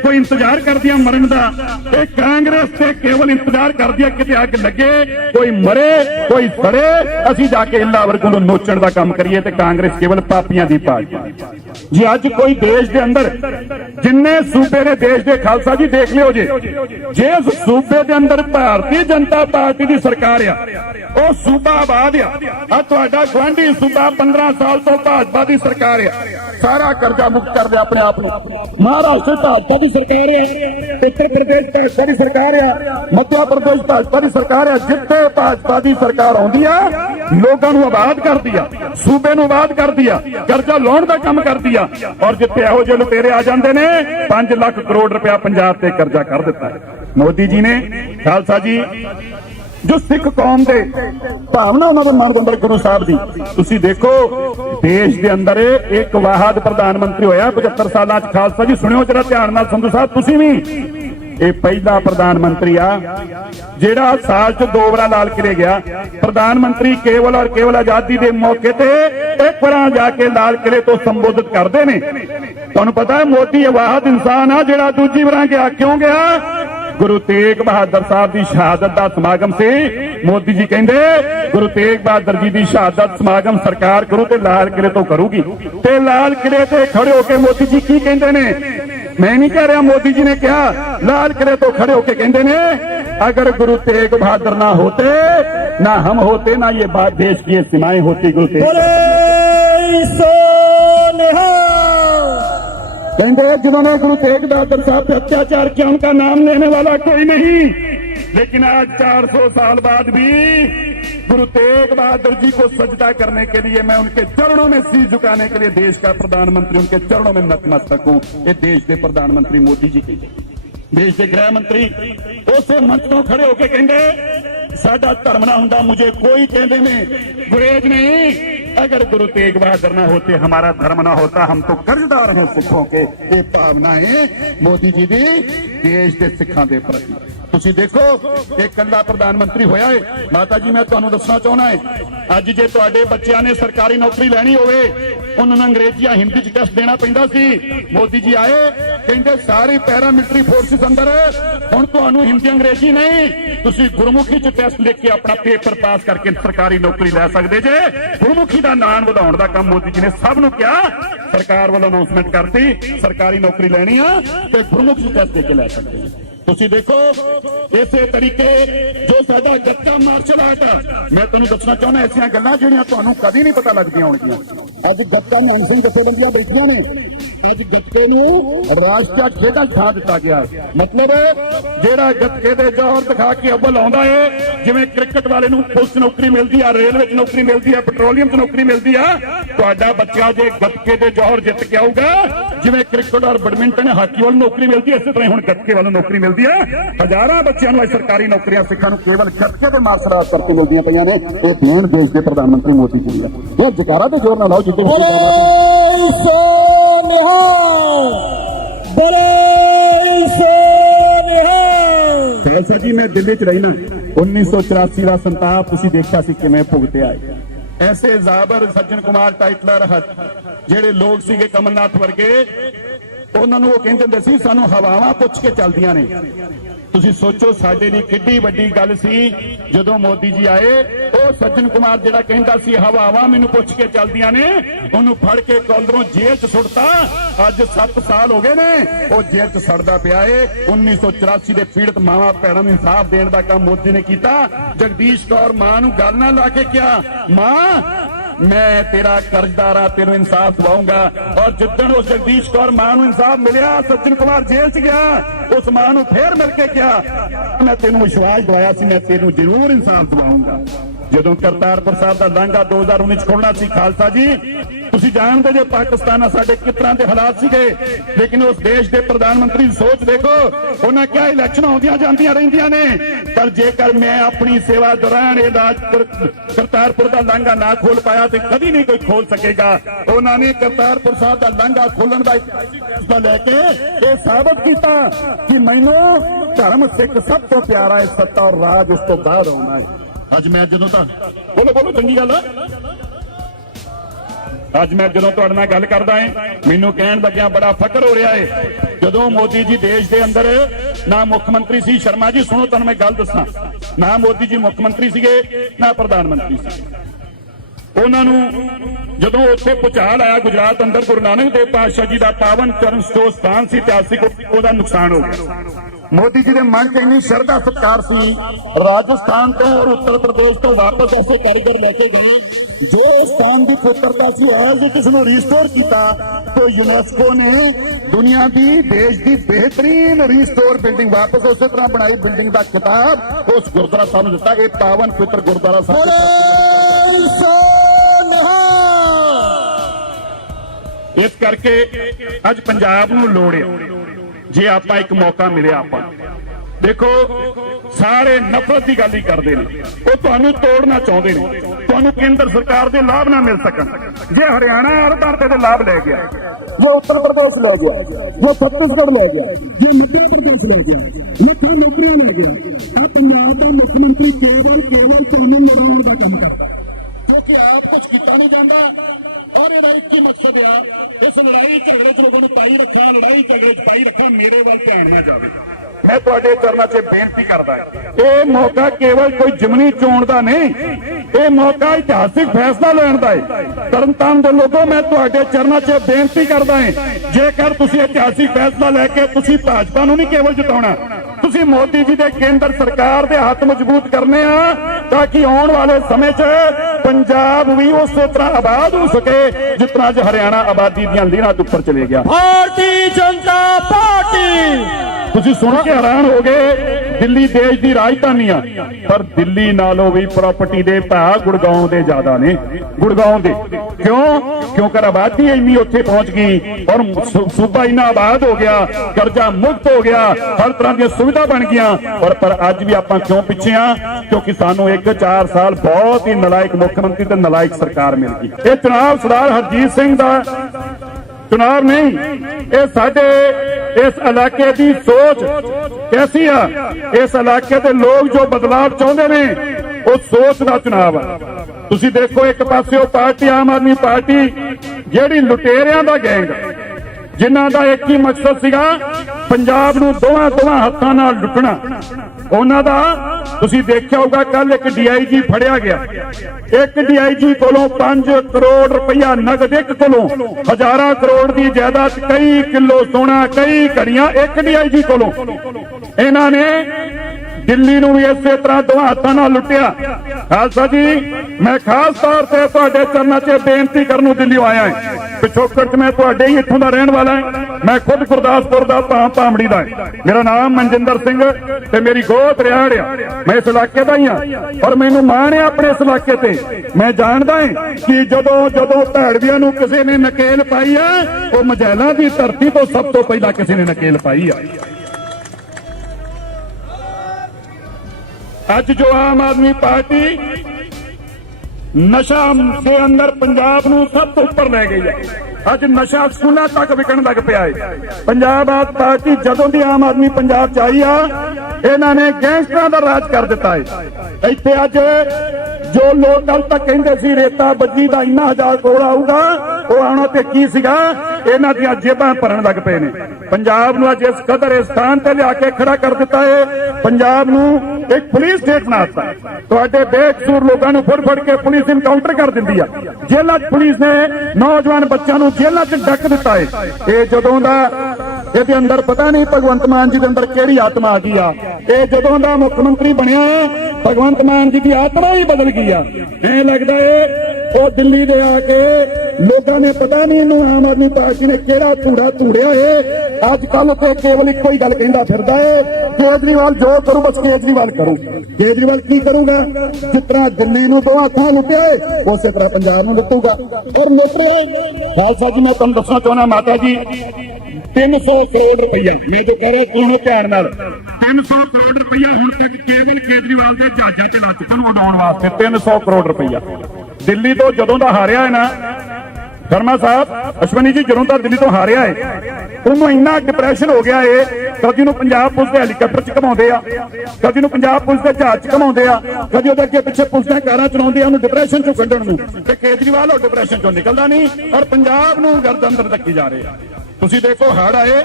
A: ਕੋਈ ਇੰਤਜ਼ਾਰ ਕਰਦੀ ਆ ਮਰਨ ਦਾ ਇਹ ਕਾਂਗਰਸ ਤੇ ਕੇਵਲ ਇੰਤਜ਼ਾਰ ਕਰਦੀ ਆ ਕਿਤੇ ਅੱਗ ਲੱਗੇ, ਕੋਈ ਮਰੇ, ਕੋਈ ਸੜੇ ਅਸੀਂ ਜਾ ਕੇ ਇੱਲਾ ਵਰਗੂ ਨੂੰ ਨੋਚਣ ਦਾ ਕੰਮ ਕਰੀਏ ਤੇ ਕਾਂਗਰਸ ਕੇਵਲ ਪਾਪੀਆਂ ਦੀ ਪਾਰਟੀ ਜੀ ਅੱਜ ਕੋਈ ਦੇਸ਼ ਦੇ ਅੰਦਰ ਜਿੰਨੇ ਸੂਬੇ ਨੇ, ਦੇਸ਼ ਦੇ ਖਾਲਸਾ ਜੀ ਦੇਖ ਲਿਓ ਜੀ। ਜਿਸ ਸੂਬੇ ਦੇ ਅੰਦਰ ਭਾਰਤੀ ਜਨਤਾ ਪਾਰਟੀ ਦੀ ਸਰਕਾਰ ਆ, ਉਹ ਸੂਬਾ ਆਬਾਦ ਆ। ਆ ਤੁਹਾਡਾ ਗਵਾਂਢੀ ਸੂਬਾ 15 ਸਾਲ ਤੋਂ ਭਾਜਪਾ ਦੀ ਸਰਕਾਰ ਆ। ਸਾਰਾ ਕਰਜ਼ਾ ਮੁਕਤ ਕਰ ਲਿਆ ਆਪਣੇ ਆਪ ਨੂੰ। ਮਹਾਰਾਸ਼ਟਰ ਭਾਜਪਾ ਦੀ ਸਰਕਾਰ ਆ। ਉੱਤਰ ਪ੍ਰਦੇਸ਼ ਭਾਜਪਾ ਦੀ ਸਰਕਾਰ ਆ, ਮੱਧ ਪ੍ਰਦੇਸ਼ ਭਾਜਪਾ ਦੀ ਸਰਕਾਰ ਆ, ਜਿੱਥੇ ਭਾਜਪਾ ਦੀ ਸਰਕਾਰ ਆਉਂਦੀ ਆ, ਲੋਕਾਂ ਨੂੰ ਆਬਾਦ ਕਰਦੀ ਆ, ਸੂਬੇ ਨੂੰ ਆਬਾਦ ਕਰਦੀ ਆ, ਕਰਜ਼ਾ ਲਾਉਣ ਦਾ ਕੰਮ ਕਰਦੀ ਆ, ਔਰ ਜਿੱਥੇ ਇਹੋ ਜਿਹੇ ਲੁਟੇਰੇ ਆ ਜਾਂਦੇ ਨੇ 5 ਲੱਖ ਕਰੋੜ ਰੁਪਇਆ ਪੰਜਾਬ ਤੇ ਕਰਜ਼ਾ ਕਰ ਦਿੱਤਾ। ਮੋਦੀ ਜੀ ਨੇ, ਖਾਲਸਾ ਜੀ ਜੋ ਸਿੱਖ ਕੌਮ ਦੇ ਭਾਵਨਾ ਉਹਨਾਂ ਦੇ ਮਨ ਦੇ ਅੰਦਰ ਗੁਰੂ ਸਾਹਿਬ ਦੀ। ਤੁਸੀਂ ਦੇਖੋ, ਦੇਸ਼ ਦੇ ਅੰਦਰ ਇੱਕ ਵਾਹਦ ਪ੍ਰਧਾਨ ਮੰਤਰੀ ਹੋਇਆ 75 ਸਾਲਾਂ ਚ ਖਾਲਸਾ ਜੀ। ਸੁਣਿਓ ਜਰਾ ਧਿਆਨ ਨਾਲ, ਸੰਧੂ ਸਾਹਿਬ, ਤੁਸੀਂ ਵੀ? ਇਹ ਪਹਿਲਾ ਪ੍ਰਧਾਨ ਮੰਤਰੀ ਆ, ਜਿਹੜਾ ਸਾਲ ਚ ਦੋ ਵਾਰ ਲਾਲ ਕਿਲੇ ਗਿਆ। ਪ੍ਰਧਾਨ ਮੰਤਰੀ ਕੇਵਲ ਔਰ ਕੇਵਲ ਆਜ਼ਾਦੀ ਦੇ ਮੌਕੇ ਤੇ ਇੱਕ ਵਾਰ ਜਾ ਕੇ ਲਾਲ ਕਿਲੇ ਤੋਂ ਸੰਬੋਧਿਤ ਕਰਦੇ ਨੇ। ਤੁਹਾਨੂੰ ਪਤਾ ਹੈ, ਮੋਦੀ ਇਹ ਵਾਹਦ ਇਨਸਾਨ ਆ, ਜਿਹੜਾ ਦੂਜੀ ਵਾਰਾਂ ਗਿਆ। ਕਿਉਂ ਗਿਆ? ਗੁਰੂ ਤੇਗ ਬਹਾਦਰ ਸਾਹਿਬ ਦੀ ਸ਼ਹਾਦਤ ਦਾ ਸਮਾਗਮ ਸੀ ਮੋਦੀ ਜੀ ਕਹਿੰਦੇ ਗੁਰੂ ਤੇਗ ਬਹਾਦਰ ਜੀ ਦੀ ਸ਼ਹਾਦਤ ਸਮਾਗਮ ਸਰਕਾਰ ਕਰੂ ਤੇ ਲਾਲ ਕਿਲੇ ਤੋਂ ਕਰੂਗੀ ਤੇ ਲਾਲ ਕਿਲੇ ਤੇ ਖੜੇ ਹੋ ਕੇ ਮੋਦੀ ਜੀ ਕੀ ਕਹਿੰਦੇ ਨੇ ਮੈਂ ਨਹੀਂ ਕਹਿ ਰਿਹਾ ਮੋਦੀ ਜੀ ਨੇ ਕਿਹਾ ਲਾਲ ਕਿਲੇ ਤੋਂ ਖੜੇ ਹੋ ਕੇ ਕਹਿੰਦੇ ਨੇ अगर गुरु तेग बहादुर ना होते ना हम होते ना ये बात देश की ये सीमाएं होती गुरु तेग
B: बोले सो निहाल
A: कहते जिन्होंने गुरु तेग बहादुर साहब पे अत्याचार किया उनका नाम लेने वाला कोई नहीं लेकिन आज 400 साल बाद भी गुरु तेग बहादुर जी को सजदा करने के लिए मैं उनके चरणों में सीस झुकाने के लिए देश का प्रधानमंत्री उनके चरणों में नतमस्तक हूं ये देश के प्रधानमंत्री मोदी जी के ਦੇਸ਼ ਦੇ ਗ੍ਰਹਿ ਮੰਤਰੀ ਉਸੇ ਮੰਚ ਤੋਂ ਖੜੇ ਹੋ ਕੇ ਕਹਿੰਦੇ ਸਾਡਾ ਧਰਮ ਨਾ ਹੁੰਦਾ ਮੁਝੇ ਕੋਈ ਕਹਿੰਦੇ ਨੇ ਗੁਰੇਜ ਨਹੀਂ अगर गुरु तेग बहादुर न होते हमारा धर्म न होता हम तो कर्जदार हैं सिखों के ये भावनाएं मोदी जी दी ਦੇਸ਼ ਦੇ ਸਿੱਖਾਂ ਦੇ ਪ੍ਰਤੀ। ਤੁਸੀਂ ਦੇਖੋ ਇਹ ਕੱਲਾ ਪ੍ਰਧਾਨ ਮੰਤਰੀ ਹੋਇਆ ਹੈ ਮਾਤਾ ਜੀ, ਮੈਂ ਤੁਹਾਨੂੰ ਦੱਸਣਾ ਚਾਹੁੰਦਾ ਹਾਂ ਅੱਜ ਜੇ ਤੁਹਾਡੇ ਬੱਚਿਆਂ ਨੇ ਸਰਕਾਰੀ ਨੌਕਰੀ ਲੈਣੀ ਹੋਵੇ, ਉਹਨਾਂ ਨੂੰ ਅੰਗਰੇਜ਼ੀ ਜਾਂ ਹਿੰਦੀ ਚ ਟੈਸਟ ਦੇਣਾ ਪੈਂਦਾ ਸੀ। ਮੋਦੀ ਜੀ ਆਏ, ਕਹਿੰਦੇ ਸਾਰੀ ਪੈਰਾਮਿਲਟਰੀ ਫੋਰਸਿਸ ਅੰਦਰ, ਹੁਣ ਤੁਹਾਨੂੰ ਹਿੰਦੀ, ਅੰਗਰੇਜ਼ੀ ਨਹੀਂ। ਤੁਸੀਂ ਗੁਰਮੁਖੀ ਚ ਟੈਸਟ ਲਿਖ ਕੇ ਆਪਣਾ ਪੇਪਰ ਪਾਸ ਕਰਕੇ ਸਰਕਾਰੀ ਨੌਕਰੀ ਲੈ ਸਕਦੇ ਜੇ। ਗੁਰਮੁਖੀ ਦਾ ਨਾਮ ਵਧਾਉਣ ਦਾ ਕੰਮ ਮੋਦੀ ਜੀ ਨੇ ਸਭ ਨੂੰ ਕਿਹਾ। ਸਰਕਾਰ ਵੱਲੋਂ ਅਨਾਉਂਸਮੈਂਟ ਕਰਤੀ, ਸਰਕਾਰੀ ਨੌਕਰੀ ਲੈਣੀ ਆ, ਤੇ ਗੁਰਮੁਖੀ ਚ ਟੈਸਟ ਦੇ ਕੇ ਲੈ ਸਕਦੇ ਹੋ। ਤੁਸੀਂ ਦੇਖੋ, ਇਸੇ ਤਰੀਕੇ ਜੋ ਸਾਡਾ ਗੱਤਾ ਮਾਰਸ਼ਲ ਆਰਟ ਆ, ਮੈਂ ਤੁਹਾਨੂੰ ਦੱਸਣਾ ਚਾਹੁੰਦਾ ਐਸੀਆਂ ਗੱਲਾਂ ਜਿਹੜੀਆਂ ਤੁਹਾਨੂੰ ਕਦੀ ਨਹੀਂ ਪਤਾ ਲੱਗਦੀਆਂ ਹੋਣਗੀਆਂ। ਅੱਜ ਗੱਤਾ ਨਿਹੰਗ ਸਿੰਘ ਜਥੇਬੰਦੀਆਂ ਬੈਠੀਆਂ ਨੇ। ਅੱਜ ਗੱਤਕੇ ਨੂੰ ਰਾਸ਼ਟਰੀ ਖੇਡਾਂ ਥਾ ਦਿੱਤਾ ਗਿਆ। ਮਤਲਬ ਜਿਹੜਾ ਗੱਤਕੇ ਦੇ ਜੋਹਰ ਦਿਖਾ ਕੇ ਅੱਵਲ ਆਉਂਦਾ ਏ, ਜਿਵੇਂ ਕ੍ਰਿਕਟ ਵਾਲੇ ਨੂੰ ਪੁਲਿਸ ਨੌਕਰੀ ਮਿਲਦੀ ਆ ਰੇਲਵੇ 'ਚ ਨੌਕਰੀ ਮਿਲਦੀ ਆ, ਪੈਟਰੋਲੀਅਮ 'ਚ ਨੌਕਰੀ ਮਿਲਦੀ ਆ, ਤੁਹਾਡਾ ਬੱਚਾ ਜੇ ਗੱਤਕੇ ਦੇ ਜੋਹਰ ਜਿੱਤ ਕੇ ਆਊਗਾ, ਜਿਵੇਂ ਕ੍ਰਿਕਟ ਔਰ ਬੈਡਮਿੰਟਨ ਹਾਕੀ ਵੱਲ ਨੌਕਰੀ ਮਿਲਦੀ ਐ ਇਸੇ ਤਰ੍ਹਾਂ ਹੀ ਹੁਣ ਗੱਤਕੇ ਵੱਲ ਨੌਕਰੀ ਮਿਲਦੀ ਆ। ਹਜ਼ਾਰਾਂ ਬੱਚਿਆਂ ਨੂੰ ਸਰਕਾਰੀ ਨੌਕਰੀਆਂ, ਸਿੱਖਾਂ ਨੂੰ ਕੇਵਲ ਗੱਤਕੇ ਦੇ ਮਾਰਸ਼ਲ ਆਰਟ ਕਰਕੇ ਮਿਲਦੀਆਂ ਪਈਆਂ ਨੇ, ਇਹ ਦੇਣ ਦੇਸ਼ ਦੇ ਪ੍ਰਧਾਨ ਮੰਤਰੀ ਮੋਦੀ ਜੀ ਦਾ। ਇਹ ਜਕਾਰਾ ਦੇ ਜ਼ੋਰ ਨਾਲ ਲਾਓ ਜਿੱਤੇ।
B: ਨਿਹਾਲ ਬੋਲੇ ਸੋ ਨਿਹਾਲ
A: ਖਾਲਸਾ ਜੀ, ਮੈਂ ਦਿੱਲੀ ਚ ਰਹਿਣਾ 1984 ਦਾ ਸੰਤਾਪ ਤੁਸੀਂ ਦੇਖਿਆ ਸੀ ਕਿਵੇਂ ਭੁਗਤਿਆ ਹੈ। ਐਸੇ ਜ਼ਾਬਰ ਸੱਜਣ ਕੁਮਾਰ ਟਾਈਟਲਰ ਹੱਥ ਜਿਹੜੇ ਲੋਕ ਸੀਗੇ ਕਮਲਨਾਥ ਵਰਗੇ, ਉਹਨਾਂ ਨੂੰ ਉਹ ਕਹਿੰਦੇ ਹੁੰਦੇ ਸੀ, ਸਾਨੂੰ ਹਵਾਵਾਂ ਪੁੱਛ ਕੇ ਚੱਲਦੀਆਂ ਨੇ। ਤੁਸੀਂ ਸੋਚੋ, ਸਾਡੇ ਲਈ ਕਿੱਡੀ ਵੱਡੀ ਗੱਲ ਸੀ। ਜਦੋਂ ਮੋਦੀ ਜੀ ਆਏ, ਉਹ ਸੱਜਣ ਕੁਮਾਰ ਜਿਹੜਾ ਕਹਿੰਦਾ ਸੀ, ਹਵਾਵਾਂ ਮੈਨੂੰ ਪੁੱਛ ਕੇ ਚੱਲਦੀਆਂ ਨੇ, ਉਹਨੂੰ ਫੜ ਕੇ ਕੋਲਰੋਂ ਜੇਲ੍ਹ 'ਚ ਸੁੱਟਤਾ। ਅੱਜ 7 ਸਾਲ ਹੋ ਗਏ ਨੇ, ਉਹ ਜੇਲ੍ਹ 'ਚ ਸੜਦਾ ਪਿਆ ਏ। 1984 ਦੇ ਪੀੜਤ ਮਾਵਾਂ ਭੈਣਾਂ ਨੂੰ ਇਨਸਾਫ ਦੇਣ ਦਾ ਕੰਮ ਮੋਦੀ ਨੇ ਕੀਤਾ। ਜਗਦੀਸ਼ ਕੌਰ ਮਾਂ ਨੂੰ ਗੱਲ ਨਾ ਲਾ ਕੇ ਕਿਹਾ, ਮਾਂ ਮੈਂ ਤੇਰਾ ਕਰਜ਼ਦਾਰ ਆ ਤੈਨੂੰ ਇਨਸਾਫ ਦਿਵਾਉਂਗਾ। ਔਰ ਜਿੱਦਣ ਉਸ ਜਗਦੀਸ਼ ਕੌਰ ਮਾਂ ਨੂੰ ਇਨਸਾਫ ਮਿਲਿਆ, ਸੱਜਣ ਕੁਮਾਰ ਜੇਲ੍ਹ 'ਚ ਗਿਆ। ਉਸ ਮਾਂ ਨੂੰ ਫੇਰ ਮਿਲ ਕੇ ਕਿਹਾ, ਮੈਂ ਤੈਨੂੰ ਵਿਸ਼ਵਾਸ ਦਵਾਇਆ ਸੀ, ਮੈਂ ਤੈਨੂੰ ਜ਼ਰੂਰ ਇਨਸਾਫ ਦਿਵਾਉਂਗਾ। ਜਦੋਂ ਕਰਤਾਰਪੁਰ ਸਾਹਿਬ ਦਾ ਲਾਂਘਾ 2019 ਚ ਖੋਲਣਾ ਸੀ, ਖਾਲਸਾ ਜੀ ਤੁਸੀਂ ਜਾਣਦੇ ਜੇ ਪਾਕਿਸਤਾਨ ਨਾਲ ਸਾਡੇ ਕਿਸ ਤਰ੍ਹਾਂ ਦੇ ਹਾਲਾਤ ਸੀਗੇ? ਲੇਕਿਨ ਉਸ ਦੇਸ਼ ਦੇ ਪ੍ਰਧਾਨ ਮੰਤਰੀ ਦੀ ਸੋਚ ਦੇਖੋ, ਉਹਨਾਂ ਕਿਹਾ ਇਲੈਕਸ਼ਨ ਆਉਂਦੀਆਂ ਜਾਂਦੀਆਂ ਰਹਿੰਦੀਆਂ ਨੇ। ਪਰ ਜੇਕਰ ਮੈਂ ਆਪਣੀ ਸੇਵਾ ਦੌਰਾਨ ਇਹ ਰਾਜ ਕਰਤਾਰਪੁਰ ਦਾ ਲਾਂਘਾ ਨਾ ਖੋਲ ਪਾਇਆ ਤੇ ਕਦੀ ਨਹੀਂ ਕੋਈ ਖੋਲ ਸਕੇਗਾ। ਉਹਨਾਂ ਨੇ ਕਰਤਾਰਪੁਰ ਸਾਹਿਬ ਦਾ ਲਾਂਘਾ ਖੋਲਣ ਦਾ ਫੈਸਲਾ ਲੈ ਕੇ ਇਹ ਸਾਬਤ ਕੀਤਾ ਕਿ ਮੈਨੂੰ ਧਰਮ ਸਿੱਖ ਸਭ ਤੋਂ ਪਿਆਰਾ ਹੈ, ਸੱਤਾ ਔਰ ਰਾਜ ਇਸ ਤੋਂ ਬਾਹਰ ਆਉਣਾ ਹੈ। ਅੱਜ ਮੈਂ ਜਦੋਂ ਤਾਂ ਬੋਲੋ ਬੋਲੋ, ਚੰਗੀ ਗੱਲ ਹੈ। ਅੱਜ ਮੈਂ ਜਦੋਂ ਤੁਹਾਡੇ ਨਾਲ ਗੱਲ ਕਰਦਾ ਹਾਂ, ਮੈਨੂੰ ਕਹਿਣ ਲੱਗਿਆ ਬੜਾ ਫਕਰ ਹੋ ਰਿਹਾ ਹੈ। ਜਦੋਂ ਮੋਦੀ ਜੀ ਦੇਸ਼ ਦੇ ਅੰਦਰ ਨਾ ਮੁੱਖ ਮੰਤਰੀ ਸੀ, ਸ਼ਰਮਾ ਜੀ, ਸੁਣੋ ਤੁਹਾਨੂੰ ਮੈਂ ਗੱਲ ਦੱਸਾਂ। ਨਾ ਮੋਦੀ ਜੀ ਮੁੱਖ ਮੰਤਰੀ ਸੀਗੇ, ਨਾ ਪ੍ਰਧਾਨ ਮੰਤਰੀ ਸੀ। ਉਹਨਾਂ ਨੂੰ ਜਦੋਂ ਉੱਥੇ ਪੁਚਾਲ ਆਇਆ ਗੁਜਰਾਤ ਅੰਦਰ, ਗੁਰੂ ਨਾਨਕ ਦੇਵ ਪਾਤਸ਼ਾਹ ਜੀ ਦਾ ਪਾਵਨ ਚਰਨ ਸਟੋ ਸਥਾਨ ਸੀ, ਇਤਿਹਾਸਿਕ ਉਹਦਾ ਨੁਕਸਾਨ ਹੋ ਗਿਆ। ਮੋਦੀ ਜੀ ਦੇ ਮਨ 'ਚ ਇੰਨੀ ਸ਼ਰਧਾ, ਸਤਕਾਰ ਸੀ। ਰਾਜਸਥਾਨ ਤੋਂ ਔਰ ਉੱਤਰ ਪ੍ਰਦੇਸ਼ ਤੋਂ ਵਾਪਸ ਐਸੇ ਕਾਰੀਗਰ ਲੈ ਕੇ ਗਏ। ਜੋ ਸਥਾਨ ਦੀ ਖੇਤਰਤਾ ਸੀ ਐਜ਼ ਇਟ ਇਸ ਨੂੰ ਰੀਸਟੋਰ ਕੀਤਾ, ਤੇ ਯੂਨੈਸਕੋ ਨੇ ਦੁਨੀਆ ਦੀ, ਦੇਸ਼ ਦੀ ਬਿਹਤਰੀਨ ਰੀਸਟੋਰ ਬਿਲਡਿੰਗ ਵਾਪਸ ਉਸੇ ਤਰ੍ਹਾਂ ਬਣਾਈ। ਬਿਲਡਿੰਗ ਦਾ ਖਿਤਾਬ ਉਸ ਗੁਰਦੁਆਰਾ ਸਾਹਿਬ ਨੂੰ ਦਿੱਤਾ ਇਹ ਪਾਵਨ ਪਵਿੱਤਰ ਗੁਰਦੁਆਰਾ ਸਾਹਿਬ ਇਸ ਕਰਕੇ ਅੱਜ ਪੰਜਾਬ ਨੂੰ ਲੋੜ ਹੈ ਜੇ ਆਪਾਂ ਇੱਕ ਮੌਕਾ ਮਿਲਿਆ ਆਪਾਂ ਦੇਖੋ, ਸਾਰੇ ਨਫ਼ਰਤ ਦੀ ਗੱਲ ਹੀ ਕਰਦੇ ਨੇ। ਉਹ ਤੁਹਾਨੂੰ ਤੋੜਨਾ ਚਾਹੁੰਦੇ ਨੇ। ਤੁਹਾਨੂੰ ਕੇਂਦਰ ਸਰਕਾਰ ਦੇ ਲਾਭ ਨਾ ਮਿਲ ਸਕਣ। ਜੇ ਹਰਿਆਣਾ ਅਰਧਾਰਤੇ ਦੇ ਲਾਭ ਲੈ ਗਿਆ, ਜੇ ਉੱਤਰ ਪ੍ਰਦੇਸ਼ ਲੈ ਗਿਆ, ਜੇ ਛੱਤੀਸਗੜ੍ਹ ਲੈ ਗਿਆ, ਜੇ ਮੱਧ ਪ੍ਰਦੇਸ਼ ਲੈ ਗਿਆ, ਲੱਖਾਂ ਨੌਕਰੀਆਂ ਲੈ ਗਿਆ ਆ ਪੰਜਾਬ ਦਾ ਮੁੱਖ ਮੰਤਰੀ ਕੇਵਲ ਕੇਵਲ ਤੁਹਾਨੂੰ ਲੜਾਉਣ ਦਾ ਕੰਮ ਕਰਦਾ। ਕਿਉਂਕਿ ਆਪ ਕੁਝ ਕੀਤਾ ਨਹੀਂ ਜਾਂਦਾ। ਔਰ ਇਹਦਾ ਇੱਕ ਹੀ ਮਕਸਦ ਆ ਇਸ ਲੜਾਈ ਝਗੜੇ ਚ ਲੋਕਾਂ ਨੂੰ ਪਾਈ ਰੱਖਾ ਲੜਾਈ ਝਗੜੇ ਚ ਪਾਈ ਰੱਖਾ ਮੇਰੇ ਵੱਲ ਧਿਆਨ ਨਾ ਜਾਵੇ। ਮੈਂ ਤੁਹਾਡੇ ਚਰਨਾਂ 'ਚ ਬੇਨਤੀ ਕਰਦਾ ਇਹ ਮੌਕਾ ਕੇਵਲ ਕੋਈ ਜਿਮਨੀ ਚੋਣ ਦਾ ਨਹੀਂ ਇਹ ਮੌਕਾ ਇਤਿਹਾਸਿਕ ਫੈਸਲਾ ਲੈਣ ਦਾ ਹੈ। ਤਰਨਤਾਰਨ ਦੇ ਲੋਕੋ ਮੈਂ ਤੁਹਾਡੇ ਚਰਨਾਂ 'ਚ ਬੇਨਤੀ ਕਰਦਾ ਹਾਂ ਜੇਕਰ ਤੁਸੀਂ ਇਤਿਹਾਸਿਕ ਫੈਸਲਾ ਲੈ ਕੇ ਤੁਸੀਂ ਭਾਜਪਾ ਨੂੰ ਨਹੀਂ ਕੇਵਲ ਜਿਤਾਉਣਾ ਤੁਸੀਂ ਮੋਦੀ ਜੀ ਦੇ ਕੇਂਦਰ ਸਰਕਾਰ ਦੇ ਹੱਥ ਮਜ਼ਬੂਤ ਕਰਨੇ ਆ ਤਾਂ ਕਿ ਆਉਣ ਵਾਲੇ ਸਮੇਂ 'ਚ ਪੰਜਾਬ ਵੀ ਉਸੇ ਤਰ੍ਹਾਂ ਆਬਾਦ ਹੋ ਸਕੇ ਜਿਸ ਤਰ੍ਹਾਂ ਅੱਜ ਹਰਿਆਣਾ ਆਬਾਦੀ ਦੀਆਂ ਲੀਰਾਂ ਉੱਪਰ ਚਲੇ ਗਿਆ।
B: ਭਾਰਤੀ ਜਨਤਾ ਪਾਰਟੀ
A: ਤੁਸੀਂ ਸੁਣ ਕੇ ਹੈਰਾਨ ਹੋ ਦਿੱਲੀ ਦੇਸ਼ ਦੀ ਰਾਜਧਾਨੀ ਆ। ਪਰ ਦਿੱਲੀ ਨਾਲੋਂ ਵੀ ਪ੍ਰਾਪਰਟੀ ਦੇ ਭਾਅ ਗੁੜਗਾਉਂ ਦੇ ਜ਼ਿਆਦਾ ਨੇ ਗੁੜਗਾਉਂ ਦੇ। ਕਿਉਂ? ਕਿਉਂਕਿ ਆਬਾਦੀ ਇੰਨੀ ਉੱਥੇ ਪਹੁੰਚ ਗਈ? ਔਰ ਸੂਬਾ ਇੰਨਾ ਆਬਾਦ ਹੋ ਗਿਆ, ਕਰਜ਼ਾ ਮੁਕਤ ਹੋ ਗਿਆ, ਹਰ ਤਰ੍ਹਾਂ ਦੀਆਂ ਸੁਵਿਧਾ ਬਣ ਗਈਆਂ। ਔਰ, ਪਰ ਅੱਜ ਵੀ ਆਪਾਂ ਕਿਉਂ ਪਿੱਛੇ ਆ? ਕਿਉਂਕਿ ਸਾਨੂੰ ਇੱਕ 4 ਸਾਲ ਬਹੁਤ ਹੀ ਨਲਾਇਕ ਮੁੱਖ ਮੰਤਰੀ ਤੇ ਨਲਾਇਕ ਸਰਕਾਰ ਮਿਲ ਗਈ। ਇਹ ਚੁਣਾਵ ਸਰਦਾਰ ਹਰਜੀਤ ਸਿੰਘ ਦਾ ਚੁਣਾਵ ਨਹੀਂ ਇਹ ਸਾਡੇ ਇਸ ਇਲਾਕੇ ਦੀ ਸੋਚ ਕੈਸੀ ਆ? ਇਸ ਇਲਾਕੇ ਦੇ ਲੋਕ ਜੋ ਬਦਲਾਅ ਚਾਹੁੰਦੇ ਨੇ, ਉਹ ਸੋਚ ਦਾ ਚੁਣਾਵ ਆ। ਤੁਸੀਂ ਦੇਖੋ, ਇੱਕ ਪਾਸੇ ਉਹ ਪਾਰਟੀ, ਆਮ ਆਦਮੀ ਪਾਰਟੀ, ਜਿਹੜੀ ਲੁਟੇਰਿਆਂ ਦਾ ਗੈਂਗ, ਜਿਨ੍ਹਾਂ ਦਾ ਇੱਕ ਹੀ ਮਕਸਦ ਸੀਗਾ ਪੰਜਾਬ ਨੂੰ ਦੋਵਾਂ ਦੋਵਾਂ ਹੱਥਾਂ ਨਾਲ ਲੁੱਟਣਾ। ਉਹਨਾਂ ਦਾ ਤੁਸੀਂ ਦੇਖਿਆ ਹੋਊਗਾ ਕੱਲ ਇੱਕ ਡੀਆਈਜੀ ਫੜਿਆ ਗਿਆ। ਇੱਕ ਡੀਆਈਜੀ ਕੋਲੋਂ 5 ਕਰੋੜ ਰੁਪਇਆ ਨਗਦ, ਇੱਕ ਕੋਲੋਂ ਹਜ਼ਾਰਾਂ ਕਰੋੜ ਦੀ ਜਾਇਦਾਦ, ਕਈ ਕਿਲੋ ਸੋਨਾ, ਕਈ ਘੜੀਆਂ, ਇੱਕ ਡੀਆਈਜੀ ਕੋਲੋਂ। ਇਹਨਾਂ ਨੇ ਦਿੱਲੀ ਨੂੰ ਵੀ ਇਸੇ ਤਰ੍ਹਾਂ ਦੋ ਹੱਥਾਂ ਨਾਲ ਲੁੱਟਿਆ। ਖਾਲਸਾ ਜੀ, ਮੈਂ ਖਾਸ ਤੌਰ ਤੇ ਤੁਹਾਡੇ ਚਰਨਾਂ 'ਚ ਬੇਨਤੀ ਕਰਨ ਨੂੰ ਦਿੱਲੀ ਆਇਆ ਹਾਂ। ਪਿਛੋਕੜ 'ਚ ਮੈਂ ਤੁਹਾਡੇ ਹੀ ਇੱਥੋਂ ਦਾ ਰਹਿਣ ਵਾਲਾ ਹਾਂ। ਮੈਂ ਖੁਦ ਗੁਰਦਾਸਪੁਰ ਦਾ ਭਾਂ ਭਾਮੜੀ ਦਾ ਮੇਰਾ ਨਾਮ ਮਨਜਿੰਦਰ ਸਿੰਘ ਤੇ ਮੇਰੀ ਗੋਤ ਰਿਆੜ ਆ। ਮੈਂ ਇਸ ਇਲਾਕੇ ਦਾ ਹੀ ਹਾਂ। ਔਰ ਮੈਨੂੰ ਮਾਣ ਹੈ ਆਪਣੇ ਇਸ ਇਲਾਕੇ ਤੇ। ਮੈਂ ਜਾਣਦਾ ਹਾਂ ਕਿ ਜਦੋਂ ਜਦੋਂ ਭੈੜਵੀਆਂ ਨੂੰ ਕਿਸੇ ਨੇ ਨਕੇਲ ਪਾਈ ਆ ਉਹ ਮਜੈਲਾਂ ਦੀ ਧਰਤੀ ਤੋਂ ਸਭ ਤੋਂ ਪਹਿਲਾਂ ਕਿਸੇ ਨੇ ਨਕੇਲ ਪਾਈ ਆ। ਅੱਜ ਜੋ ਆਮ ਆਦਮੀ ਪਾਰਟੀ ਨਸ਼ਾ ਦੇ ਅੰਦਰ ਪੰਜਾਬ ਨੂੰ ਸਭ ਤੋਂ ਉੱਪਰ ਲੈ ਗਈ ਹੈ। ਅੱਜ ਨਸ਼ਾ ਸਕੂਲਾਂ ਤੱਕ ਵਿਕਣ ਲੱਗ ਪਿਆ ਹੈ। ਪੰਜਾਬ ਆਦ ਪਾਰਟੀ ਜਦੋਂ ਦੀ ਆਮ ਆਦਮੀ ਪੰਜਾਬ ਚ ਆਈ ਆ, ਇਹਨਾਂ ਨੇ ਗੈਂਗਸਟਰਾਂ ਦਾ ਰਾਜ ਕਰ ਦਿੱਤਾ ਹੈ। ਇੱਥੇ ਅੱਜ ਜੋ ਲੋਕ ਕੱਲ ਤੱਕ ਕਹਿੰਦੇ ਸੀ, ਰੇਤਾ ਬੱਜੀ ਦਾ ਇੰਨਾ ਹਜ਼ਾਰ ਕਰੋੜ ਆਊਗਾ ਉਹ ਆਉਣਾ ਤੇ ਕੀ ਸੀਗਾ? ਇਹਨਾਂ ਦੀਆਂ ਜੇਬਾਂ ਭਰਨ ਲੱਗ ਪਏ ਨੇ। ਪੰਜਾਬ ਨੂੰ ਅੱਜ ਇਸ ਕਦਰ ਇਸ ਸਥਾਨ ਤੇ ਲਿਆ ਕੇ ਖੜਾ ਕਰ ਦਿੱਤਾ ਹੈ ਪੰਜਾਬ ਨੂੰ ਇੱਕ ਪੁਲਿਸ ਸਟੇਟ ਬਣਾਤਾ ਤੁਹਾਡੇ ਬੇਕਸੂਰ ਲੋਕਾਂ ਨੂੰ ਫੜ ਫੜ ਕੇ ਪੁਲਿਸ ਇਨਕਾਊਂਟਰ ਕਰ ਦਿੰਦੀ ਆ। ਜੇਲ੍ਹਾਂ 'ਚ ਪੁਲਿਸ ਨੇ ਨੌਜਵਾਨ ਬੱਚਿਆਂ ਨੂੰ ਜੇਲ੍ਹਾਂ 'ਚ ਡੱਕ ਦਿੱਤਾ ਹੈ ਇਹ ਜਦੋਂ ਦਾ ਇਹਦੇ ਅੰਦਰ ਪਤਾ ਨਹੀਂ ਭਗਵੰਤ ਮਾਨ ਜੀ ਦੇ ਅੰਦਰ ਕਿਹੜੀ ਆਤਮਾ ਆ ਗਈ ਆ। ਇਹ ਜਦੋਂ ਦਾ ਮੁੱਖ ਮੰਤਰੀ ਬਣਿਆ, ਭਗਵੰਤ ਮਾਨ ਜੀ ਦੀ ਆਤਮਾ ਹੀ ਬਦਲ ਗਈ ਆ। ਐ ਲੱਗਦਾ ਏ, ਉਹ ਦਿੱਲੀ ਦੇ ਆ ਕੇ ਲੋਕਾਂ ਨੇ ਪਤਾ ਨਹੀਂ ਇਹਨੂੰ ਆਮ ਆਦਮੀ ਪਾਰਟੀ ਨੇ ਕਿਹੜਾ ਧੂੜਾ ਧੂੜਿਆ ਏ। ਅੱਜ ਕੱਲ ਤੇ ਕੇਵਲ ਇੱਕੋ ਹੀ ਗੱਲ ਕਹਿੰਦਾ ਫਿਰਦਾ ਏ, ਕੇਜਰੀਵਾਲ ਜੋ ਕਰੂ ਬਸ ਕੇਜਰੀਵਾਲ ਕਰੂ। ਕੇਜਰੀਵਾਲ ਕੀ ਕਰੂਗਾ? ਜਿਸ ਤਰ੍ਹਾਂ ਦਿੱਲੀ ਨੂੰ ਦੋ ਹੱਥਾਂ ਲੁੱਟਿਆ ਏ, ਉਸੇ ਤਰ੍ਹਾਂ ਪੰਜਾਬ ਨੂੰ ਲੁੱਟੂਗਾ। ਔਰ ਲੁੱਟ ਖਾਲਸਾ ਜੀ, ਮੈਂ ਤੁਹਾਨੂੰ ਦੱਸਣਾ ਚਾਹੁੰਦਾ ਮਾਤਾ ਜੀ 300 ਕਰੋੜ ਰੁਪਈਆ। ਮੈਂ ਜੋ ਕਹਿ ਰਿਹਾ ਸੁਣੋ ਧਿਆਨ ਨਾਲ। 300 ਕਰੋੜ ਰੁਪਈਆ ਹੁਣ ਤੱਕ ਕੇਵਲ ਕੇਜਰੀਵਾਲ ਦੇ ਜਹਾਜ਼ਾਂ ਤੇ ਲੱਗ ਚੁੱਕਾ ਨੂੰ ਉਡਾਉਣ ਵਾਸਤੇ। 300 ਕਰੋੜ ਰੁਪਈਆ। ਦਿੱਲੀ ਤੋਂ ਜਦੋਂ ਦਾ ਹਾਰਿਆ ਹੈ ਨਾ ਸ਼ਰਮਾ ਸਾਹਿਬ, ਅਸ਼ਵਨੀ ਜੀ ਜਦੋਂ ਦਾ ਦਿੱਲੀ ਤੋਂ ਹਾਰਿਆ ਹੈ ਉਹਨੂੰ ਇੰਨਾ ਡਿਪਰੈਸ਼ਨ ਹੋ ਗਿਆ ਏ ਕਦੀ ਨੂੰ ਪੰਜਾਬ ਪੁਲਿਸ ਦੇ ਹੈਲੀਕਾਪਟਰ ਚ ਘਮਾਉਂਦੇ ਆ ਕਦੀ ਨੂੰ ਪੰਜਾਬ ਪੁਲਿਸ ਦੇ ਜਹਾਜ਼ ਚ ਘਮਾਉਂਦੇ ਆ ਕਦੀ ਉਹਦੇ ਅੱਗੇ ਪਿੱਛੇ ਪੁਲਿਸ ਦੀਆਂ ਕਾਰਾਂ ਚਲਾਉਂਦੇ ਆ ਉਹਨੂੰ ਡਿਪਰੈਸ਼ਨ ਚੋਂ ਕੱਢਣ ਨੂੰ। ਤੇ ਕੇਜਰੀਵਾਲ ਉਹ ਡਿਪਰੈਸ਼ਨ ਚੋਂ ਨਿਕਲਦਾ ਨਹੀਂ ਔਰ ਪੰਜਾਬ ਨੂੰ ਗਰਦ ਅੰਦਰ ਧੱਕੀ ਜਾ ਰਹੇ ਆ। ਤੁਸੀਂ ਦੇਖੋ ਹੜ ਆਏ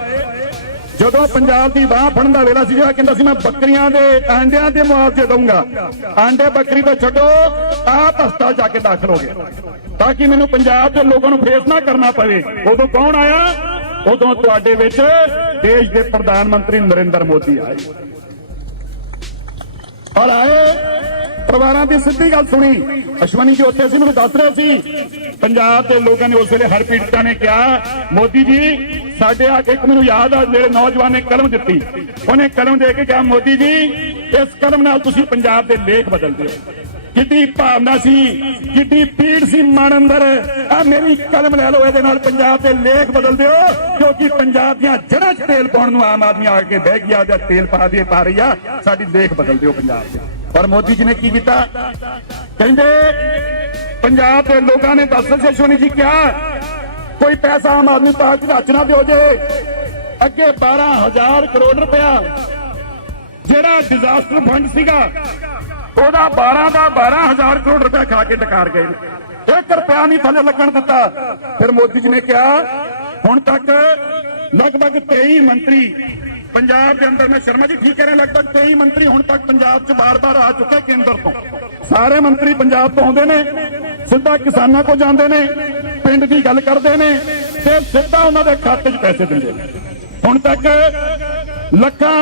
A: ਜਦੋਂ ਪੰਜਾਬ ਦੀ ਬਾਹ ਫੜਨ ਦਾ ਵੇਲਾ ਸੀ ਜਿਹੜਾ ਕਹਿੰਦਾ ਸੀ, ਮੈਂ ਬੱਕਰੀਆਂ ਦੇ ਆਂਡਿਆਂ ਦੇ ਮੁਆਵਜ਼ੇ ਦਊਂਗਾ। ਆਂਡੇ ਬੱਕਰੀ ਤੋਂ ਛੱਡੋ ਆਪ ਹਸਪਤਾਲ ਜਾ ਕੇ ਦਾਖਲ ਹੋ ਗਏ ਤਾਂ ਕਿ ਮੈਨੂੰ ਪੰਜਾਬ ਦੇ ਲੋਕਾਂ ਨੂੰ ਫੇਸ ਨਾ ਕਰਨਾ ਪਵੇ। ਉਦੋਂ ਕੌਣ ਆਇਆ? ਉਦੋਂ ਤੁਹਾਡੇ ਵਿੱਚ ਦੇਸ਼ ਦੇ ਪ੍ਰਧਾਨ ਮੰਤਰੀ ਨਰਿੰਦਰ ਮੋਦੀ ਆਏ। ਔਰ ਆਏ ਪਰਿਵਾਰਾਂ ਦੀ ਸਿੱਧੀ ਗੱਲ ਸੁਣੀ। ਅਸ਼ਵਨੀ ਜੀ, ਉੱਥੇ ਸੀ ਮੈਨੂੰ ਦੱਸ ਰਹੇ ਸੀ। ਪੰਜਾਬ ਦੇ ਲੋਕਾਂ ਨੇ ਉਸ ਵੇਲੇ ਹਰ ਪੀੜਤਾਂ ਨੇ ਕਿਹਾ, ਮੋਦੀ ਜੀ, ਸਾਡੇ ਆ ਇੱਕ ਮੈਨੂੰ ਯਾਦ ਆ, ਜਿਹੜੇ ਨੌਜਵਾਨ ਨੇ ਕਲਮ ਦਿੱਤੀ। ਉਹਨੇ ਕਲਮ ਦੇ ਕੇ ਕਿਹਾ, ਮੋਦੀ ਜੀ, ਇਸ ਕਲਮ ਨਾਲ ਤੁਸੀਂ ਪੰਜਾਬ ਦੇ ਲੇਖ ਬਦਲ ਦਿਓ ਕਿੱਡੀ ਭਾਵਨਾ ਸੀ ਕਿੱਡੀ ਪੀੜ ਸੀ ਮਨ ਅੰਦਰ ਆ ਮੇਰੀ ਕਲਮ ਲੈ ਲਓ, ਇਹਦੇ ਨਾਲ ਪੰਜਾਬ ਦੇ ਲੇਖ ਬਦਲ ਦਿਓ, ਕਿਉਂਕਿ ਪੰਜਾਬ ਦੀਆਂ ਜੜ੍ਹਾਂ 'ਚ ਤੇਲ ਪਾਉਣ ਨੂੰ ਆਮ ਆਦਮੀ ਆ ਕੇ ਬਹਿ ਗਿਆ, ਜਾਂ ਤੇਲ ਪਾ ਦੇ, ਪਾ ਰਹੀ ਆ, ਸਾਡੀ ਲੇਖ ਬਦਲ ਦਿਓ ਪੰਜਾਬ ਦੇ। ਪਰ ਮੋਦੀ ਜੀ ਨੇ ਕੀ ਕੀਤਾ? ਕਹਿੰਦੇ, ਪੰਜਾਬ ਦੇ ਲੋਕਾਂ ਨੇ ਦੱਸ ਸਸ਼ਵਨੀ ਜੀ ਕਿਹਾ ਕੋਈ ਪੈਸਾ ਆਮ ਆਦਮੀ ਪਾਰਟੀ ਦਾ ਹੱਥ ਨਾ ਦਿਓ ਜੇ। ਅੱਗੇ 12000 ਕਰੋੜ ਰੁਪਇਆ ਜਿਹੜਾ ਡਿਜ਼ਾਸਟਰ ਫੰਡ ਸੀਗਾ ਉਹਦਾ 12 ਦਾ 12000 ਕਰੋੜ ਰੁਪਏ ਖਾ ਕੇ ਡਕਾਰ ਗਏ ਇੱਕ ਰੁਪਿਆ ਨਹੀਂ ਥੱਲੇ ਲੱਗਣ ਦਿੱਤਾ। ਫਿਰ ਮੋਦੀ ਜੀ ਨੇ ਕਿਹਾ, ਹੁਣ ਤੱਕ ਲਗਭਗ 23 ਮੰਤਰੀ ਪੰਜਾਬ ਦੇ ਅੰਦਰ ਮੈਂ ਸ਼ਰਮਾ ਜੀ ਠੀਕ ਕਹਿ ਰਹੇ ਲਗਭਗ 23 ਮੰਤਰੀ ਹੁਣ ਤੱਕ ਪੰਜਾਬ 'ਚ ਬਾਰ-ਬਾਰ ਆ ਚੁੱਕੇ ਕੇਂਦਰ ਤੋਂ। ਸਾਰੇ ਮੰਤਰੀ ਪੰਜਾਬ ਤੋਂ ਆਉਂਦੇ ਨੇ, ਸਿੱਧਾ ਕਿਸਾਨਾਂ ਕੋ ਜਾਂਦੇ ਨੇ, ਪਿੰਡ ਦੀ ਗੱਲ ਕਰਦੇ ਨੇ ਤੇ ਸਿੱਧਾ ਉਹਨਾਂ ਦੇ ਖਾਤੇ 'ਚ ਪੈਸੇ ਦਿੰਦੇ ਨੇ। ਹੁਣ ਤੱਕ ਲੱਖਾਂ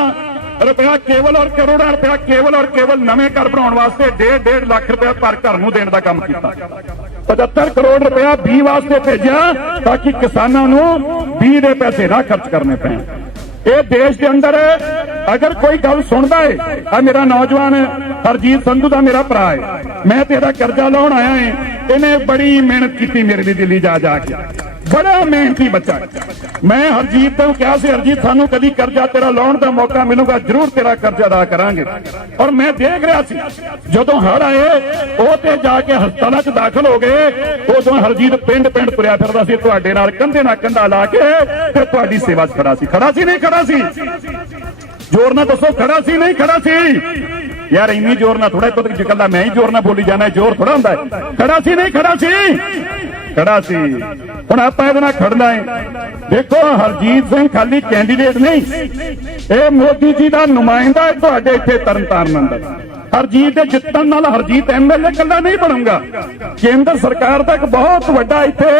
A: ਰੁਪਇਆ ਕੇਵਲ ਔਰ ਕਰੋੜਾਂ ਰੁਪਇਆ ਕੇਵਲ ਔਰ ਕੇਵਲ ਨਵੇਂ ਘਰ ਬਣਾਉਣ ਵਾਸਤੇ 1.5 1.5 ਲੱਖ ਰੁਪਇਆ ਪਰ ਘਰ ਨੂੰ ਦੇਣ ਦਾ ਕੰਮ ਕੀਤਾ। 75 ਕਰੋੜ ਰੁਪਇਆ ਬੀ ਵਾਸਤੇ ਭੇਜਿਆ ਤਾਂ ਕਿ ਕਿਸਾਨਾਂ ਨੂੰ ਬੀ ਦੇ ਪੈਸੇ ਨਾ ਖਰਚ ਕਰਨੇ ਪੈਣ। ਇਹ ਦੇਸ਼ ਦੇ ਅੰਦਰ ਅਗਰ ਕੋਈ ਗੱਲ ਸੁਣਦਾ ਏ ਆ ਮੇਰਾ ਨੌਜਵਾਨ ਹਰਜੀਤ ਸੰਧੂ ਦਾ ਮੇਰਾ ਭਰਾ ਏ। ਮੈਂ ਤੇਰਾ ਕਰਜ਼ਾ ਲਾਉਣ ਆਇਆ ਏ। ਇਹਨੇ ਬੜੀ ਮਿਹਨਤ ਕੀਤੀ ਮੇਰੇ ਲਈ ਦਿੱਲੀ ਜਾ ਜਾ ਕੇ। ਬੜਾ ਮਿਹਨਤੀ ਬੱਚਾ ਮੈਂ ਹਰਜੀਤ ਤੋਂ ਕਿਹਾ ਸੀ, ਹਰਜੀਤ, ਸਾਨੂੰ ਕਦੀ ਕਰਜ਼ਾ ਤੇਰਾ ਲਾਉਣ ਦਾ ਮੌਕਾ ਮਿਲੂਗਾ, ਜ਼ਰੂਰ ਤੇਰਾ ਕਰਜ਼ਾ ਅਦਾ ਕਰਾਂਗੇ। ਔਰ ਮੈਂ ਦੇਖ ਰਿਹਾ ਸੀ, ਜਦੋਂ ਹੜ ਆਏ ਉਹ ਤੇ ਜਾ ਕੇ ਹਸਪਤਾਲਾਂ 'ਚ ਦਾਖਲ ਹੋ ਗਏ, ਉਦੋਂ ਹਰਜੀਤ ਪਿੰਡ ਪਿੰਡ ਤੁਰਿਆ ਫਿਰਦਾ ਸੀ, ਤੁਹਾਡੇ ਨਾਲ ਕੰਧੇ ਨਾਲ ਕੰਧਾ ਲਾ ਕੇ ਤੇ ਤੁਹਾਡੀ ਸੇਵਾ 'ਚ ਖੜਾ ਸੀ। ਖੜਾ ਸੀ, ਨਹੀਂ ਖੜਾ ਸੀ? ਜ਼ੋਰ ਨਾਲ ਦੱਸੋ, ਖੜਾ ਸੀ, ਨਹੀਂ ਖੜਾ ਸੀ? ਯਾਰ ਇੰਨੀ ਜ਼ੋਰ ਨਾਲ ਥੋੜਾ ਕੁਝ ਜਿਕਲਦਾ ਮੈਂ ਹੀ ਜ਼ੋਰ ਨਾਲ ਬੋਲੀ ਜਾਣਾ ਜ਼ੋਰ ਥੋੜਾ ਹੁੰਦਾ ਖੜਾ ਸੀ, ਨਹੀਂ, ਖੜਾ ਸੀ। ਖੜਾ ਸੀ। ਹੁਣ ਆਪਾਂ ਇਹਦੇ ਨਾਲ ਖੜਨਾ ਹੈ। ਦੇਖੋ, ਹਰਜੀਤ ਸਿੰਘ ਖਾਲੀ ਕੈਂਡੀਡੇਟ ਨਹੀਂ। ਇਹ ਮੋਦੀ ਜੀ ਦਾ ਨੁਮਾਇੰਦਾ ਹੈ ਤੁਹਾਡੇ ਇੱਥੇ ਤਰਨਤਾਰਨ ਅੰਦਰ। ਹਰਜੀਤ ਦੇ ਜਿੱਤਣ ਨਾਲ ਹਰਜੀਤ ਐਮਐਲਏ ਕੱਲਾ ਨਹੀਂ ਬਣੂਗਾ। ਕੇਂਦਰ ਸਰਕਾਰ ਦਾ ਇੱਕ ਬਹੁਤ ਵੱਡਾ ਇੱਥੇ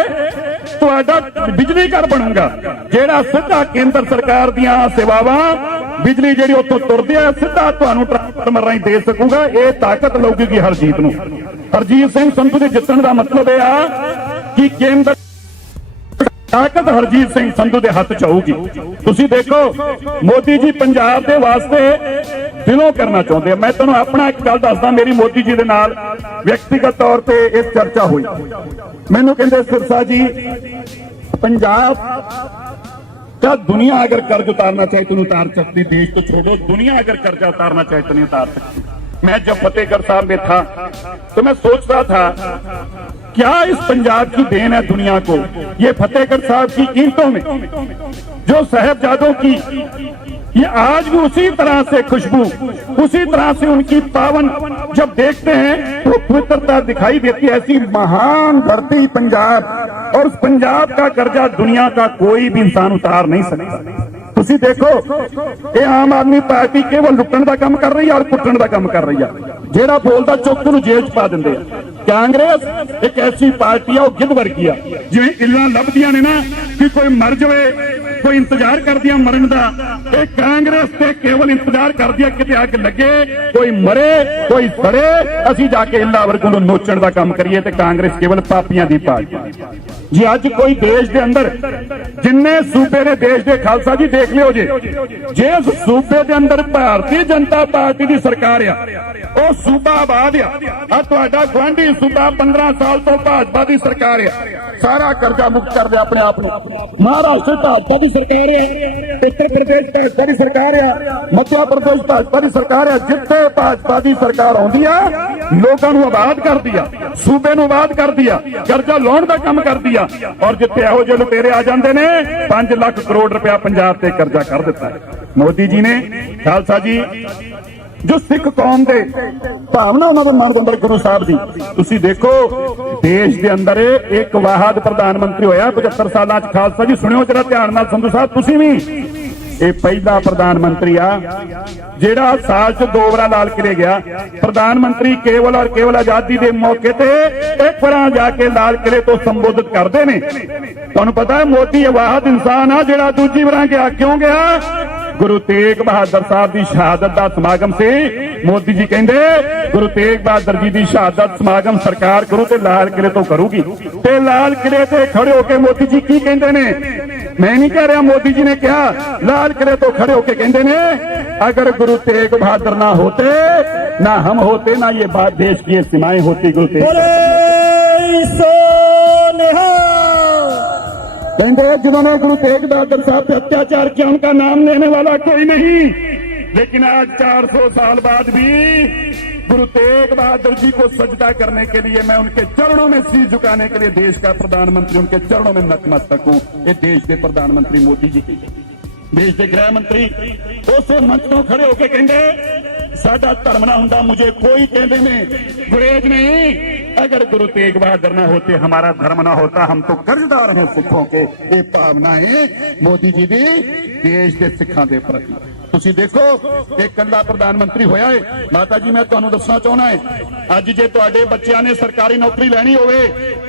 A: ਤੁਹਾਡਾ ਬਿਜਲੀ ਘਰ ਬਣੂਗਾ, ਜਿਹੜਾ ਸਿੱਧਾ ਕੇਂਦਰ ਸਰਕਾਰ ਦੀਆਂ ਸੇਵਾਵਾਂ ਬਿਜਲੀ ਜਿਹੜੀ ਉੱਥੋਂ ਤੁਰਦੀ ਆ, ਸਿੱਧਾ ਤੁਹਾਨੂੰ ਟਰਾਂਸਫਾਰਮਰ ਰਾਹੀਂ ਦੇ ਸਕੂਗਾ, ਇਹ ਤਾਕਤ ਲਊਗੀ ਹਰਜੀਤ ਨੂੰ। ਹਰਜੀਤ ਸਿੰਘ ਸੰਧੂ ਦੇ ਜਿੱਤਣ ਦਾ ਮਤਲਬ ਇਹ ਆ ਕਿ ਕੇਂਦਰ ਤਾਕਤ ਹਰਜੀਤ ਸਿੰਘ ਸੰਧੂ ਦੇ ਹੱਥ ਚ ਆਊਗੀ। ਤੁਸੀਂ ਦੇਖੋ, ਮੋਦੀ ਜੀ ਪੰਜਾਬ ਦੇ ਵਾਸਤੇ ਦਿਲੋਂ ਕਰਨਾ ਚਾਹੁੰਦੇ ਆ। ਮੈਂ ਤੁਹਾਨੂੰ ਆਪਣਾ ਇੱਕ ਗੱਲ ਦੱਸਦਾ, ਮੇਰੀ ਮੋਦੀ ਜੀ ਦੇ ਨਾਲ ਵਿਅਕਤੀਗਤ ਤੌਰ ਤੇ ਇਹ ਚਰਚਾ ਹੋਈ। ਮੈਨੂੰ ਕਹਿੰਦੇ, ਸਿਰਸਾ ਜੀ, ਪੰਜਾਬ का दुनिया अगर कर्ज उतारना चाहे तो उतार सकती? देश को छोड़ो। दुनिया अगर कर्जा उतारना चाहे तो नहीं उतार सकती। मैं जब फतेहगढ़ साहब में था तो मैं सोच रहा था, क्या इस पंजाब की देन है दुनिया को? ये फतेहगढ़ साहब की कीमतों में, जो साहेबजादों की, ये आज भी उसी तरह से खुशबू, उसी तरह से उनकी पावन जब देखते हैं तो पवित्रता दिखाई देती है। ऐसी महान धरती पंजाब और उस पंजाब का कर्जा दुनिया का कोई भी इंसान उतार नहीं सकता ਤੁਸੀਂ ਦੇਖੋ ਇਹ ਆਮ ਆਦਮੀ ਪਾਰਟੀ ਕੇਵਲ ਲੁੱਟਣ ਦਾ ਕੰਮ ਕਰ ਰਹੀ ਹੈ ਔਰ ਕੁੱਟਣ ਦਾ ਕੰਮ ਕਰ ਰਹੀ ਹੈ ਜਿਹੜਾ ਬੋਲਦਾ ਚੁੱਕ ਨੂੰ ਜੇਲ੍ਹ 'ਚ ਪਾ ਦਿੰਦੇ ਆ ਕਾਂਗਰਸ ਇੱਕ ਐਸੀ ਪਾਰਟੀ ਆ ਉਹ ਗਿੱਧ ਵਰਗੀ ਆ ਜਿਵੇਂ ਇੱਲਾਂ ਲੱਭਦੀਆਂ ਨੇ ਨਾ ਕਿ ਕੋਈ ਮਰ ਜਾਵੇ ਕੋਈ ਇੰਤਜ਼ਾਰ ਕਰਦੀ ਆ ਮਰਨ ਦਾ, ਇਹ ਕਾਂਗਰਸ ਤੇ ਕੇਵਲ ਇੰਤਜ਼ਾਰ ਕਰਦੀ ਆ ਕਿਤੇ ਅੱਗ ਲੱਗੇ, ਕੋਈ ਮਰੇ, ਕੋਈ ਸੜੇ ਅਸੀਂ ਜਾ ਕੇ ਇੱਲਾ ਵਰਗੂ ਨੂੰ ਨੋਚਣ ਦਾ ਕੰਮ ਕਰੀਏ ਤੇ ਕਾਂਗਰਸ ਕੇਵਲ ਪਾਪੀਆਂ ਦੀ ਪਾਰਟੀ ਜੀ ਅੱਜ ਕੋਈ ਦੇਸ਼ ਦੇ ਅੰਦਰ ਜਿੰਨੇ ਸੂਬੇ ਨੇ ਦੇਸ਼ ਦੇ ਖਾਲਸਾ ਜੀ, ਦੇਖ ਲਿਓ ਜੇ ਜਿਸ ਸੂਬੇ ਦੇ ਅੰਦਰ ਭਾਰਤੀ ਜਨਤਾ ਪਾਰਟੀ ਦੀ ਸਰਕਾਰ ਆ, ਉਹ ਸੂਬਾ ਆਬਾਦ ਆ ਆ ਤੁਹਾਡਾ ਗਵਾਂਢੀ ਸੂਬਾ 15 ਸਾਲ ਤੋਂ ਭਾਜਪਾ ਦੀ ਸਰਕਾਰ ਆ, ਸਾਰਾ ਕਰਜ਼ਾ ਮੁਕਤ ਕਰ ਲਿਆ ਆਪਣੇ ਆਪ ਨੂੰ। ਮਹਾਰਾਸ਼ਟਰ ਭਾਜਪਾ ਦੀ ਸਰਕਾਰ ਆ, ਉੱਤਰ ਪ੍ਰਦੇਸ਼ ਭਾਜਪਾ ਦੀ ਸਰਕਾਰ ਆ ਮੱਧ ਪ੍ਰਦੇਸ਼ ਭਾਜਪਾ ਦੀ ਸਰਕਾਰ ਆ, ਜਿੱਥੇ ਭਾਜਪਾ ਦੀ ਸਰਕਾਰ ਆਉਂਦੀ ਆ, ਲੋਕਾਂ ਨੂੰ ਆਬਾਦ ਕਰਦੀ ਆ, ਸੂਬੇ ਨੂੰ ਆਬਾਦ ਕਰਦੀ ਆ, ਕਰਜ਼ਾ ਲਾਉਣ ਦਾ ਕੰਮ ਕਰਦੀ ਆ, ਔਰ ਜਿੱਥੇ ਇਹੋ ਜਿਹੇ ਲੁਟੇਰੇ ਆ ਜਾਂਦੇ ਨੇ 5 ਲੱਖ ਕਰੋੜ ਰੁਪਇਆ ਪੰਜਾਬ ਤੇ ਕਰਜ਼ਾ ਕਰ ਦਿੱਤਾ। ਮੋਦੀ ਜੀ ਨੇ, ਖਾਲਸਾ ਜੀ ਜੋ ਸਿੱਖ ਕੌਮ ਦੇ ਭਾਵਨਾ ਦੇ ਮਨ ਗੁਰੂ ਸਾਹਿਬ ਦੀ। ਤੁਸੀਂ ਦੇਖੋ, ਦੇਸ਼ ਦੇ ਅੰਦਰ ਇੱਕ ਵਾਹਦ ਪ੍ਰਧਾਨ ਮੰਤਰੀ ਹੋਇਆ 75 ਸਾਲਾਂ ਚ ਖਾਲਸਾ ਜੀ। ਸੁਣਿਓ ਜਰਾ ਧਿਆਨ ਨਾਲ, ਸੰਧੂ ਸਾਹਿਬ, ਤੁਸੀਂ ਵੀ? ਇਹ ਪਹਿਲਾ ਪ੍ਰਧਾਨ ਮੰਤਰੀ ਆ, ਜਿਹੜਾ ਸਾਲ ਚ ਦੋ ਵਾਰ ਲਾਲ ਕਿਲੇ ਗਿਆ। ਪ੍ਰਧਾਨ ਮੰਤਰੀ ਕੇਵਲ ਔਰ ਕੇਵਲ ਆਜ਼ਾਦੀ ਦੇ ਮੌਕੇ ਤੇ ਇੱਕ ਵਾਰਾਂ ਜਾ ਕੇ ਲਾਲ ਕਿਲੇ ਤੋਂ ਸੰਬੋਧਿਤ ਕਰਦੇ ਨੇ। ਤੁਹਾਨੂੰ ਪਤਾ ਹੈ, ਮੋਦੀ ਵਾਹਦ ਇਨਸਾਨ ਆ, ਜਿਹੜਾ ਦੂਜੀ ਵਾਰਾਂ ਗਿਆ। ਕਿਉਂ ਗਿਆ? ਗੁਰੂ ਤੇਗ ਬਹਾਦਰ ਸਾਹਿਬ ਦੀ ਸ਼ਹਾਦਤ ਦਾ ਸਮਾਗਮ ਸੀ ਮੋਦੀ ਜੀ ਕਹਿੰਦੇ ਗੁਰੂ ਤੇਗ ਬਹਾਦਰ ਜੀ ਦੀ ਸ਼ਹਾਦਤ ਸਮਾਗਮ ਸਰਕਾਰ ਕਰੂ ਤੇ ਲਾਲ ਕਿਲੇ ਤੋਂ ਕਰੂਗੀ ਤੇ ਲਾਲ ਕਿਲੇ ਤੇ ਖੜੇ ਹੋ ਕੇ ਮੋਦੀ ਜੀ ਕੀ ਕਹਿੰਦੇ ਨੇ ਮੈਂ ਨਹੀਂ ਕਹਿ ਰਿਹਾ ਮੋਦੀ ਜੀ ਨੇ ਕਿਹਾ ਲਾਲ ਕਿਲੇ ਤੋਂ ਖੜੇ ਹੋ ਕੇ ਕਹਿੰਦੇ ਨੇ अगर गुरु तेग बहादुर ना होते ना हम होते ना ये बात देश की ये सीमाएं होती गुरु तेग
B: बोले सो निहाल
A: कहते जिन्होंने गुरु तेग बहादुर साहब पे अत्याचार किया, उनका नाम लेने वाला कोई नहीं। लेकिन आज 400 साल बाद भी गुरु तेग बहादुर जी को सजदा करने के लिए मैं उनके चरणों में सी झुकाने के लिए देश का प्रधानमंत्री, उनके चरणों में नतमस्तक हूँ। ये देश के प्रधानमंत्री मोदी जी के देश के गृह मंत्री दो सौ मंच खड़े होकर कहेंगे ਸਾਡਾ ਧਰਮ ਨਾ ਹੁੰਦਾ मुझे कोई कहने में गुरेज नहीं अगर गुरु तेग बहादुर न होते हमारा धर्म ना होता हम तो कर्जदार हैं सिखों के ये भावनाएं मोदी जी की देश के सिखा के प्रति ਤੁਸੀਂ ਦੇਖੋ ਇਹ ਕੱਲਾ ਪ੍ਰਧਾਨ ਮੰਤਰੀ ਹੋਇਆ ਹੈ ਮਾਤਾ ਜੀ, ਮੈਂ ਤੁਹਾਨੂੰ ਦੱਸਣਾ ਚਾਹੁੰਦਾ ਹੈ ਅੱਜ ਜੇ ਤੁਹਾਡੇ ਬੱਚਿਆਂ ਨੇ ਸਰਕਾਰੀ ਨੌਕਰੀ ਲੈਣੀ ਹੋਵੇ,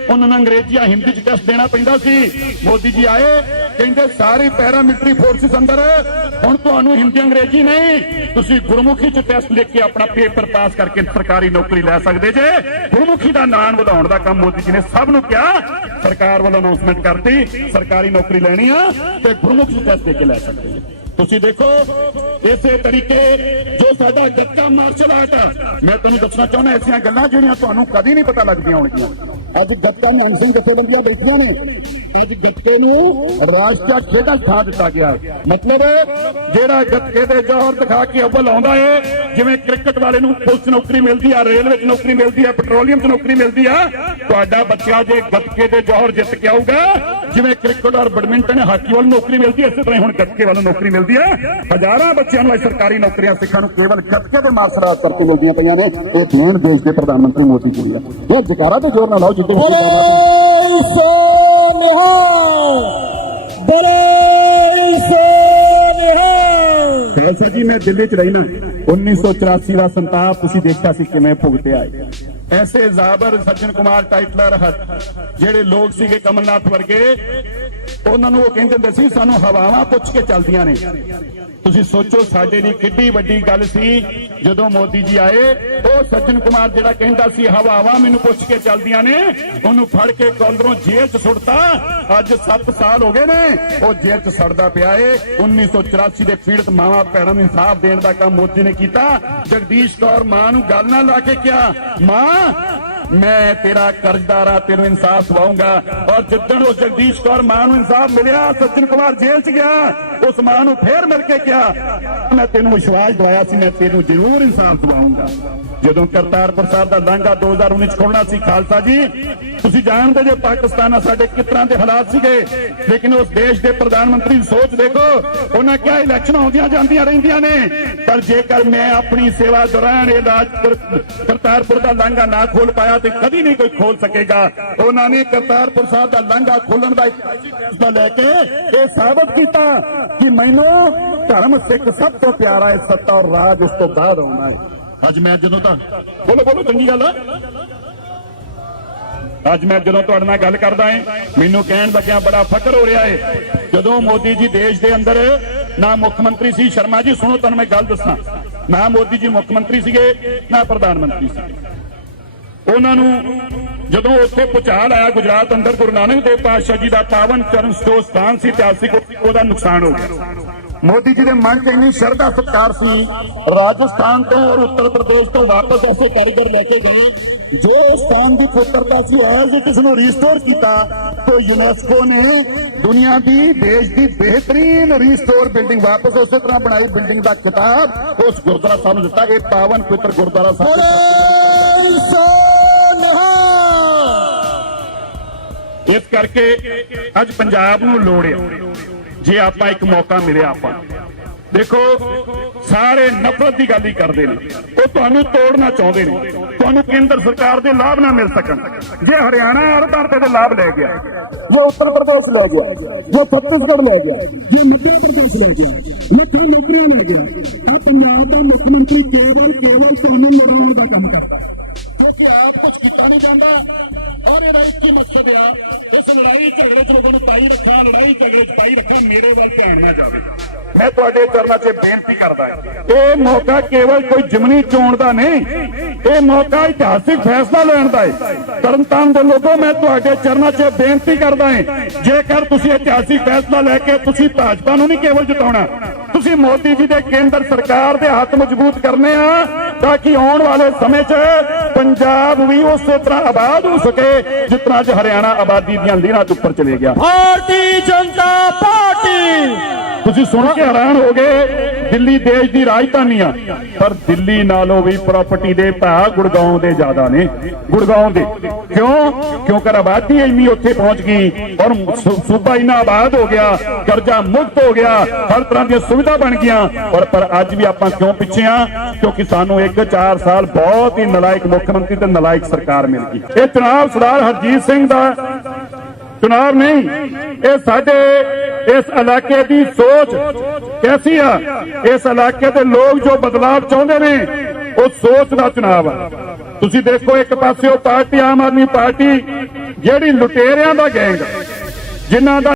A: ਉਹਨਾਂ ਨੂੰ ਅੰਗਰੇਜ਼ੀ ਹਿੰਦੀ ਚ ਟੈਸਟ ਦੇਣਾ ਪੈਂਦਾ ਸੀ। ਮੋਦੀ ਜੀ ਆਏ, ਕਹਿੰਦੇ ਸਾਰੇ ਪੈਰਾਮਿਲਟਰੀ ਫੋਰਸਿਸ ਅੰਦਰ, ਹੁਣ ਤੁਹਾਨੂੰ ਹਿੰਦੀ, ਅੰਗਰੇਜ਼ੀ ਨਹੀਂ। ਤੁਸੀਂ ਗੁਰਮੁਖੀ ਚ ਟੈਸਟ ਲਿਖ ਕੇ ਆਪਣਾ ਪੇਪਰ ਪਾਸ ਕਰਕੇ ਸਰਕਾਰੀ ਨੌਕਰੀ ਲੈ ਸਕਦੇ ਜੇ। ਗੁਰਮੁਖੀ ਦਾ ਨਾਂ ਵਧਾਉਣ ਦਾ ਕੰਮ ਮੋਦੀ ਜੀ ਨੇ ਸਭ ਨੂੰ ਕਿਹਾ। ਸਰਕਾਰ ਵੱਲੋਂ ਅਨਾਉਂਸਮੈਂਟ ਕਰਤੀ, ਸਰਕਾਰੀ ਨੌਕਰੀ ਲੈਣੀ ਆ, ਤੇ ਗੁਰਮੁਖੀ ਟੈਸਟ ਦੇ ਕੇ ਲੈ ਸਕਦੇ ਜੇ। ਤੁਸੀਂ ਦੇਖੋ, ਇਸੇ ਤਰੀਕੇ ਜੋ ਸਾਡਾ ਗੱਤਾ ਮਾਰਸ਼ਲ ਆਰਟ ਆ, ਮੈਂ ਤੁਹਾਨੂੰ ਦੱਸਣਾ ਚਾਹੁੰਦਾ ਐਸੀਆਂ ਗੱਲਾਂ ਜਿਹੜੀਆਂ ਤੁਹਾਨੂੰ ਕਦੀ ਨਹੀਂ ਪਤਾ ਲੱਗਦੀਆਂ ਹੋਣਗੀਆਂ। ਅੱਜ ਗੱਤਾ ਨਿਹੰਗ ਸਿੰਘ ਜਥੇਬੰਦੀਆਂ ਬੈਠੀਆਂ ਨੇ। ਅੱਜ ਗੱਤੇ ਨੂੰ ਰਾਸ਼ਟਰੀ ਖੇਡਾਂ ਠਾ ਦਿੱਤਾ ਗਿਆ। ਮਤਲਬ ਜਿਹੜਾ ਗੱਤਕੇ ਦੇ ਜੋਹਰ ਦਿਖਾ ਕੇ ਅੱਵਲ ਆਉਂਦਾ ਏ, ਜਿਵੇਂ ਕ੍ਰਿਕਟ ਵਾਲੇ ਨੂੰ ਪੁਲਿਸ ਨੌਕਰੀ ਮਿਲਦੀ ਆ, ਰੇਲਵੇ 'ਚ ਨੌਕਰੀ ਮਿਲਦੀ ਆ, ਪੈਟਰੋਲੀਅਮ 'ਚ ਨੌਕਰੀ ਮਿਲਦੀ ਆ, ਤੁਹਾਡਾ ਬੱਚਾ ਜੇ ਗੱਤਕੇ ਦੇ ਜੋਹਰ ਜਿੱਤ ਕੇ ਆਊਗਾ ਜਿਵੇਂ ਕ੍ਰਿਕਟ ਔਰ ਬੈਡਮਿੰਟਨ ਹਾਕੀ ਵੱਲ ਨੌਕਰੀ ਮਿਲਦੀ ਹੈ ਇਸੇ ਤਰ੍ਹਾਂ ਹੁਣ ਗੱਤਕੇ ਵੱਲ ਨੌਕਰੀ ਮਿਲਦੀ ਹੈ। ਹਜ਼ਾਰਾਂ ਬੱਚਿਆਂ ਨੂੰ ਸਰਕਾਰੀ ਨੌਕਰੀਆਂ ਸਿੱਖਾਂ ਨੂੰ ਕੇਵਲ ਗੱਤਕੇ ਦੇ ਮਾਰਸ਼ਲ ਆਰਟ ਕਰਕੇ ਮਿਲਦੀਆਂ ਪਈਆਂ ਨੇ। ਇਹ ਦੇਣ ਦੇਸ਼ ਦੇ ਪ੍ਰਧਾਨ ਮੰਤਰੀ ਮੋਦੀ ਜੀ ਦਾ ਇਹ ਜਕਾਰਾ ਤੇ ਜ਼ੋਰ ਨਾਲ ਲਾਓ ਜਿੱਦੇ
B: ਬੋਲੇ
A: ਸੋ ਜੀ ਮੈਂ ਦਿੱਲੀ ਚ ਰਹਿਣਾ। 1984 ਦਾ ਸੰਤਾਪ ਤੁਸੀਂ ਦੇਖਿਆ ਸੀ ਕਿਵੇਂ ਭੁਗਤਿਆ ਹੈ। ਐਸੇ ਜ਼ਾਬਰ ਸੱਜਣ ਕੁਮਾਰ ਟਾਈਟਲਰ ਜਿਹੜੇ ਲੋਕ ਸੀਗੇ ਕਮਲਨਾਥ ਵਰਗੇ, ਉਹਨਾਂ ਨੂੰ ਉਹ ਕਹਿੰਦੇ ਹੁੰਦੇ ਸੀ, ਸਾਨੂੰ ਹਵਾਵਾਂ ਪੁੱਛ ਕੇ ਚੱਲਦੀਆਂ ਨੇ। ਤੁਸੀਂ ਸੋਚੋ, ਸਾਡੇ ਲਈ ਕਿੱਡੀ ਵੱਡੀ ਗੱਲ ਸੀ। ਜਦੋਂ ਮੋਦੀ ਜੀ ਆਏ, ਉਹ ਸੱਜਣ ਕੁਮਾਰ ਜਿਹੜਾ ਕਹਿੰਦਾ ਸੀ ਹਵਾਵਾਂ ਮੈਨੂੰ ਪੁੱਛ ਕੇ ਚੱਲਦੀਆਂ ਨੇ, ਉਹਨੂੰ ਫੜ ਕੇ ਕਾਲਰੋਂ ਜੇਲ੍ਹ 'ਚ ਸੁੱਟਤਾ। ਅੱਜ 7 ਸਾਲ ਹੋ ਗਏ ਨੇ, ਉਹ ਜੇਲ੍ਹ 'ਚ ਸੜਦਾ ਪਿਆ ਏ। 1984 ਦੇ ਪੀੜਤ ਮਾਵਾਂ ਭੈਣਾਂ ਨੂੰ ਇਨਸਾਫ ਦੇਣ ਦਾ ਕੰਮ ਮੋਦੀ ਨੇ ਕੀਤਾ। ਜਗਦੀਸ਼ ਕੌਰ ਮਾਂ ਨੂੰ ਗੱਲ ਨਾ ਲਾ ਕੇ ਕਿਹਾ, ਮਾਂ ਮੈਂ ਤੇਰਾ ਕਰਜ਼ਦਾਰ ਆ ਤੈਨੂੰ ਇਨਸਾਫ ਦਵਾਉਂਗਾ। ਔਰ ਜਿੱਦਣ ਉਹ ਜਗਦੀਸ਼ ਕੌਰ ਮਾਂ ਨੂੰ ਇਨਸਾਫ ਮਿਲਿਆ ਸੱਜਣ ਕੁਮਾਰ ਜੇਲ੍ਹ 'ਚ ਗਿਆ, ਉਸ ਮਾਂ ਨੂੰ ਫੇਰ ਮਿਲ ਕੇ ਕਿਹਾ, ਮੈਂ ਤੈਨੂੰ ਵਿਸ਼ਵਾਸ ਦਵਾਇਆ ਸੀ, ਮੈਂ ਤੈਨੂੰ ਜ਼ਰੂਰ ਇਨਸਾਫ ਦਵਾਉਂਗਾ। ਜਦੋਂ ਕਰਤਾਰਪੁਰ ਸਾਹਿਬ ਦਾ ਲਾਂਘਾ 2019 ਚ ਖੋਲਣਾ ਸੀ, ਖਾਲਸਾ ਜੀ, ਤੁਸੀਂ ਜਾਣਦੇ ਜੇ ਪਾਕਿਸਤਾਨ ਨਾਲ ਸਾਡੇ ਕਿਸ ਤਰ੍ਹਾਂ ਦੇ ਹਾਲਾਤ ਸੀਗੇ? ਲੇਕਿਨ ਉਸ ਦੇਸ਼ ਦੇ ਪ੍ਰਧਾਨ ਮੰਤਰੀ ਦੀ ਸੋਚ ਦੇਖੋ, ਉਹਨਾਂ ਕਿਹਾ ਇਲੈਕਸ਼ਨ ਆਉਂਦੀਆਂ ਜਾਂਦੀਆਂ ਰਹਿੰਦੀਆਂ ਨੇ। ਪਰ ਜੇਕਰ ਮੈਂ ਆਪਣੀ ਸੇਵਾ ਦੌਰਾਨ ਇਹ ਰਾਜ ਕਰਤਾਰਪੁਰ ਦਾ ਲਾਂਘਾ ਨਾ ਖੋਲ ਪਾਇਆ ਤੇ ਕਦੀ ਨਹੀਂ ਕੋਈ ਖੋਲ ਸਕੇਗਾ। ਉਹਨਾਂ ਨੇ ਕਰਤਾਰਪੁਰ ਸਾਹਿਬ ਦਾ ਲਾਂਘਾ ਖੋਲਣ ਦਾ ਫੈਸਲਾ ਲੈ ਕੇ ਇਹ ਸਾਬਤ ਕੀਤਾ ਕਿ ਮੈਨੂੰ ਧਰਮ ਸਿੱਖ ਸਭ ਤੋਂ ਪਿਆਰਾ ਹੈ ਸੱਤਾ ਔਰ ਰਾਜ ਉਸ ਤੋਂ ਬਾਅਦ ਆਉਣਾ ਹੈ। ਅੱਜ ਮੈਂ ਜਦੋਂ ਤਾਂ ਬੋਲੋ ਬੋਲੋ, ਚੰਗੀ ਗੱਲ ਆ। ਅੱਜ ਮੈਂ ਜਦੋਂ ਤੁਹਾਡੇ ਨਾਲ ਗੱਲ ਕਰਦਾ ਹਾਂ ਮੈਨੂੰ ਕਹਿਣ ਲੱਗਿਆ ਬੜਾ ਫਖਰ ਹੋ ਰਿਹਾ ਹੈ ਜਦੋਂ ਮੋਦੀ ਜੀ ਦੇਸ਼ ਦੇ ਅੰਦਰ, ਨਾ ਮੁੱਖ ਮੰਤਰੀ ਸੀ ਸ਼ਰਮਾ ਜੀ, ਸੁਣੋ ਤੁਹਾਨੂੰ ਮੈਂ ਗੱਲ ਦੱਸਾਂ। ਨਾ ਮੋਦੀ ਜੀ ਮੁੱਖ ਮੰਤਰੀ ਸੀਗੇ, ਨਾ ਪ੍ਰਧਾਨ ਮੰਤਰੀ ਸੀ। ਉਹਨਾਂ ਨੂੰ ਜਦੋਂ ਉੱਥੇ ਪੁਚਾਲ ਆਇਆ ਗੁਜਰਾਤ ਅੰਦਰ, ਗੁਰੂ ਨਾਨਕ ਦੇਵ ਪਾਤਸ਼ਾਹ ਜੀ ਦਾ ਪਾਵਨ ਚਰਨ ਸਟੋ ਸਥਾਨ ਸੀ, ਇਤਿਹਾਸਿਕ ਉਹਦਾ ਨੁਕਸਾਨ ਹੋ ਗਿਆ। ਮੋਦੀ ਜੀ ਦੇ ਮਨ 'ਚ ਇੰਨੀ ਸ਼ਰਧਾ, ਸਤਿਕਾਰ ਸੀ। ਰਾਜਸਥਾਨ ਤੋਂ ਔਰ ਉੱਤਰ ਪ੍ਰਦੇਸ਼ ਤੋਂ ਵਾਪਸ ਐਸੇ ਕਾਰੀਗਰ ਲੈ ਕੇ ਗਏ। ਜੋ ਸਥਾਨ ਦੀ ਪੁੱਤਰਤਾ ਸੀ ਐਜ਼ ਇਸ ਨੂੰ ਰੀਸਟੋਰ ਕੀਤਾ। ਤੋਂ ਯੂਨੈਸਕੋ ਨੇ ਦੁਨੀਆ ਦੀ, ਦੇਸ਼ ਦੀ ਬਿਹਤਰੀਨ ਰੀਸਟੋਰ ਬਿਲਡਿੰਗ ਵਾਪਸ ਉਸੇ ਤਰ੍ਹਾਂ ਬਣਾਈ। ਬਿਲਡਿੰਗ ਦਾ ਖਿਤਾਬ ਉਸ ਗੁਰਦੁਆਰਾ ਸਾਹਿਬ ਨੂੰ ਦਿੱਤਾ। ਇਹ ਪਾਵਨ ਪਵਿੱਤਰ ਗੁਰਦੁਆਰਾ ਸਾਹਿਬ। ਇਸ ਕਰਕੇ ਅੱਜ ਪੰਜਾਬ ਨੂੰ ਲੋੜ ਆ। ਜੇ ਆਪਾਂ ਇੱਕ ਮੌਕਾ ਮਿਲਿਆ ਆਪਾਂ। ਦੇਖੋ, ਸਾਰੇ ਨਫ਼ਰਤ ਦੀ ਗੱਲ ਹੀ ਕਰਦੇ ਨੇ। ਉਹ ਤੁਹਾਨੂੰ ਤੋੜਨਾ ਚਾਹੁੰਦੇ ਨੇ। ਤੁਹਾਨੂੰ ਕੇਂਦਰ ਸਰਕਾਰ ਦੇ ਲਾਭ ਨਾ ਮਿਲ ਸਕਣ। ਜੇ ਹਰਿਆਣਾ ਆਰਧਾਰਤੇ ਦੇ ਲਾਭ ਲੈ ਗਿਆ, ਜੇ ਉੱਤਰ ਪ੍ਰਦੇਸ਼ ਲੈ ਗਿਆ, ਜੇ ਛੱਤੀਸਗੜ੍ਹ ਲੈ ਗਿਆ, ਜੇ ਮੱਧ ਪ੍ਰਦੇਸ਼ ਲੈ ਗਿਆ, ਲੱਖਾਂ ਨੌਕਰੀਆਂ ਲੈ ਗਿਆ ਆ ਪੰਜਾਬ ਦਾ ਮੁੱਖ ਮੰਤਰੀ ਕੇਵਲ ਕੇਵਲ ਤੁਹਾਨੂੰ ਲੜਾਉਣ ਦਾ ਕੰਮ ਕਰਦਾ। ਕਿਉਂਕਿ ਆਪ ਕੁਝ ਕੀਤਾ ਨਹੀਂ ਜਾਂਦਾ। ਔਰ ਇਹਦਾ ਇੱਕ ਹੀ ਮਕਸਦ ਆ ਇਸ ਲੜਾਈ ਝਗੜੇ ਚ ਲੋਕਾਂ ਨੂੰ ਪਾਈ ਰੱਖਾਂ ਲੜਾਈ ਝਗੜੇ ਚ ਪਾਈ ਰੱਖਾਂ ਮੇਰੇ ਵੱਲ ਧਿਆਨ ਨਾ ਜਾਵੇ। ਮੈਂ ਤੁਹਾਡੇ ਚਰਨਾਂ 'ਚ ਬੇਨਤੀ ਕਰਦਾ ਹਾਂ। ਇਹ ਮੌਕਾ ਕੇਵਲ ਕੋਈ ਜਿਮਨੀ ਚੋਣ ਦਾ ਨਹੀਂ ਇਹ ਮੌਕਾ ਇਤਿਹਾਸਿਕ ਫੈਸਲਾ ਲੈਣ ਦਾ ਹੈ ਤਰਨਤਾਰਨ ਦੇ ਲੋਕੋ ਮੈਂ ਤੁਹਾਡੇ ਚਰਨਾਂ 'ਚ ਬੇਨਤੀ ਕਰਦਾ ਹਾਂ ਜੇਕਰ ਤੁਸੀਂ ਇਤਿਹਾਸਿਕ ਫੈਸਲਾ ਲੈ ਕੇ ਤੁਸੀਂ ਭਾਜਪਾ ਨੂੰ ਨਹੀਂ ਕੇਵਲ ਜਿਤਾਉਣਾ ਤੁਸੀਂ ਮੋਦੀ ਜੀ ਦੇ ਕੇਂਦਰ ਸਰਕਾਰ ਦੇ ਹੱਥ ਮਜ਼ਬੂਤ ਕਰਨੇ ਆ ਤਾਂ ਕਿ ਆਉਣ ਵਾਲੇ ਸਮੇਂ 'ਚ ਪੰਜਾਬ ਵੀ ਉਸੇ ਤਰ੍ਹਾਂ ਆਬਾਦ ਹੋ ਸਕੇ ਜਿਸ ਤਰ੍ਹਾਂ ਅੱਜ ਹਰਿਆਣਾ ਆਬਾਦੀ ਦੀਆਂ ਲੀਰਾਂ ਤੋਂ ਉੱਪਰ ਚਲੇ ਗਿਆ।
B: ਭਾਰਤੀ ਜਨਤਾ ਪਾਰਟੀ
A: ਤੁਸੀਂ ਸੁਣ ਕੇ ਹੈਰਾਨ ਹੋ ਗਏ ਦਿੱਲੀ ਦੇਸ਼ ਦੀ ਰਾਜਧਾਨੀ ਆ। ਪਰ ਦਿੱਲੀ ਨਾਲੋਂ ਵੀ ਪ੍ਰਾਪਰਟੀ ਦੇ ਭਾਅ ਗੁੜਗਾਉਂ ਦੇ ਜ਼ਿਆਦਾ ਨੇ ਗੁੜਗਾਉਂ ਦੇ। ਕਿਉਂ? ਕਿਉਂਕਿ ਆਬਾਦੀ ਇੰਨੀ ਉੱਥੇ ਪਹੁੰਚ ਗਈ, ਔਰ ਸੂਬਾ ਇੰਨਾ ਆਬਾਦ ਹੋ ਗਿਆ, ਕਰਜ਼ਾ ਮੁਕਤ ਹੋ ਗਿਆ, ਹਰ ਤਰ੍ਹਾਂ ਦੀਆਂ ਸੁਵਿਧਾ ਬਣ ਗਈਆਂ। ਔਰ ਪਰ ਅੱਜ ਵੀ ਆਪਾਂ ਕਿਉਂ ਪਿੱਛੇ ਆ? ਕਿਉਂਕਿ ਸਾਨੂੰ ਇੱਕ 4 ਸਾਲ ਬਹੁਤ ਹੀ ਨਲਾਇਕ ਮੁੱਖ ਮੰਤਰੀ ਤੇ ਨਲਾਇਕ ਸਰਕਾਰ ਮਿਲ ਗਈ। ਇਹ ਚੁਣਾਵ ਸਰਦਾਰ ਹਰਜੀਤ ਸਿੰਘ ਦਾ ਚੁਣਾਵ ਨਹੀਂ, ਇਹ ਸਾਡੇ ਇਸ ਇਲਾਕੇ ਦੀ ਸੋਚ ਕੈਸੀ ਆ? ਇਸ ਇਲਾਕੇ ਦੇ ਲੋਕ ਜੋ ਬਦਲਾਅ ਚਾਹੁੰਦੇ ਨੇ, ਉਹ ਸੋਚ ਦਾ ਚੁਣਾਵ ਆ। ਤੁਸੀਂ ਦੇਖੋ, ਇੱਕ ਪਾਸੇ ਉਹ ਪਾਰਟੀ, ਆਮ ਆਦਮੀ ਪਾਰਟੀ, ਜਿਹੜੀ ਲੁਟੇਰਿਆਂ ਦਾ ਗੈਂਗ ਜਿਨ੍ਹਾਂ ਦਾ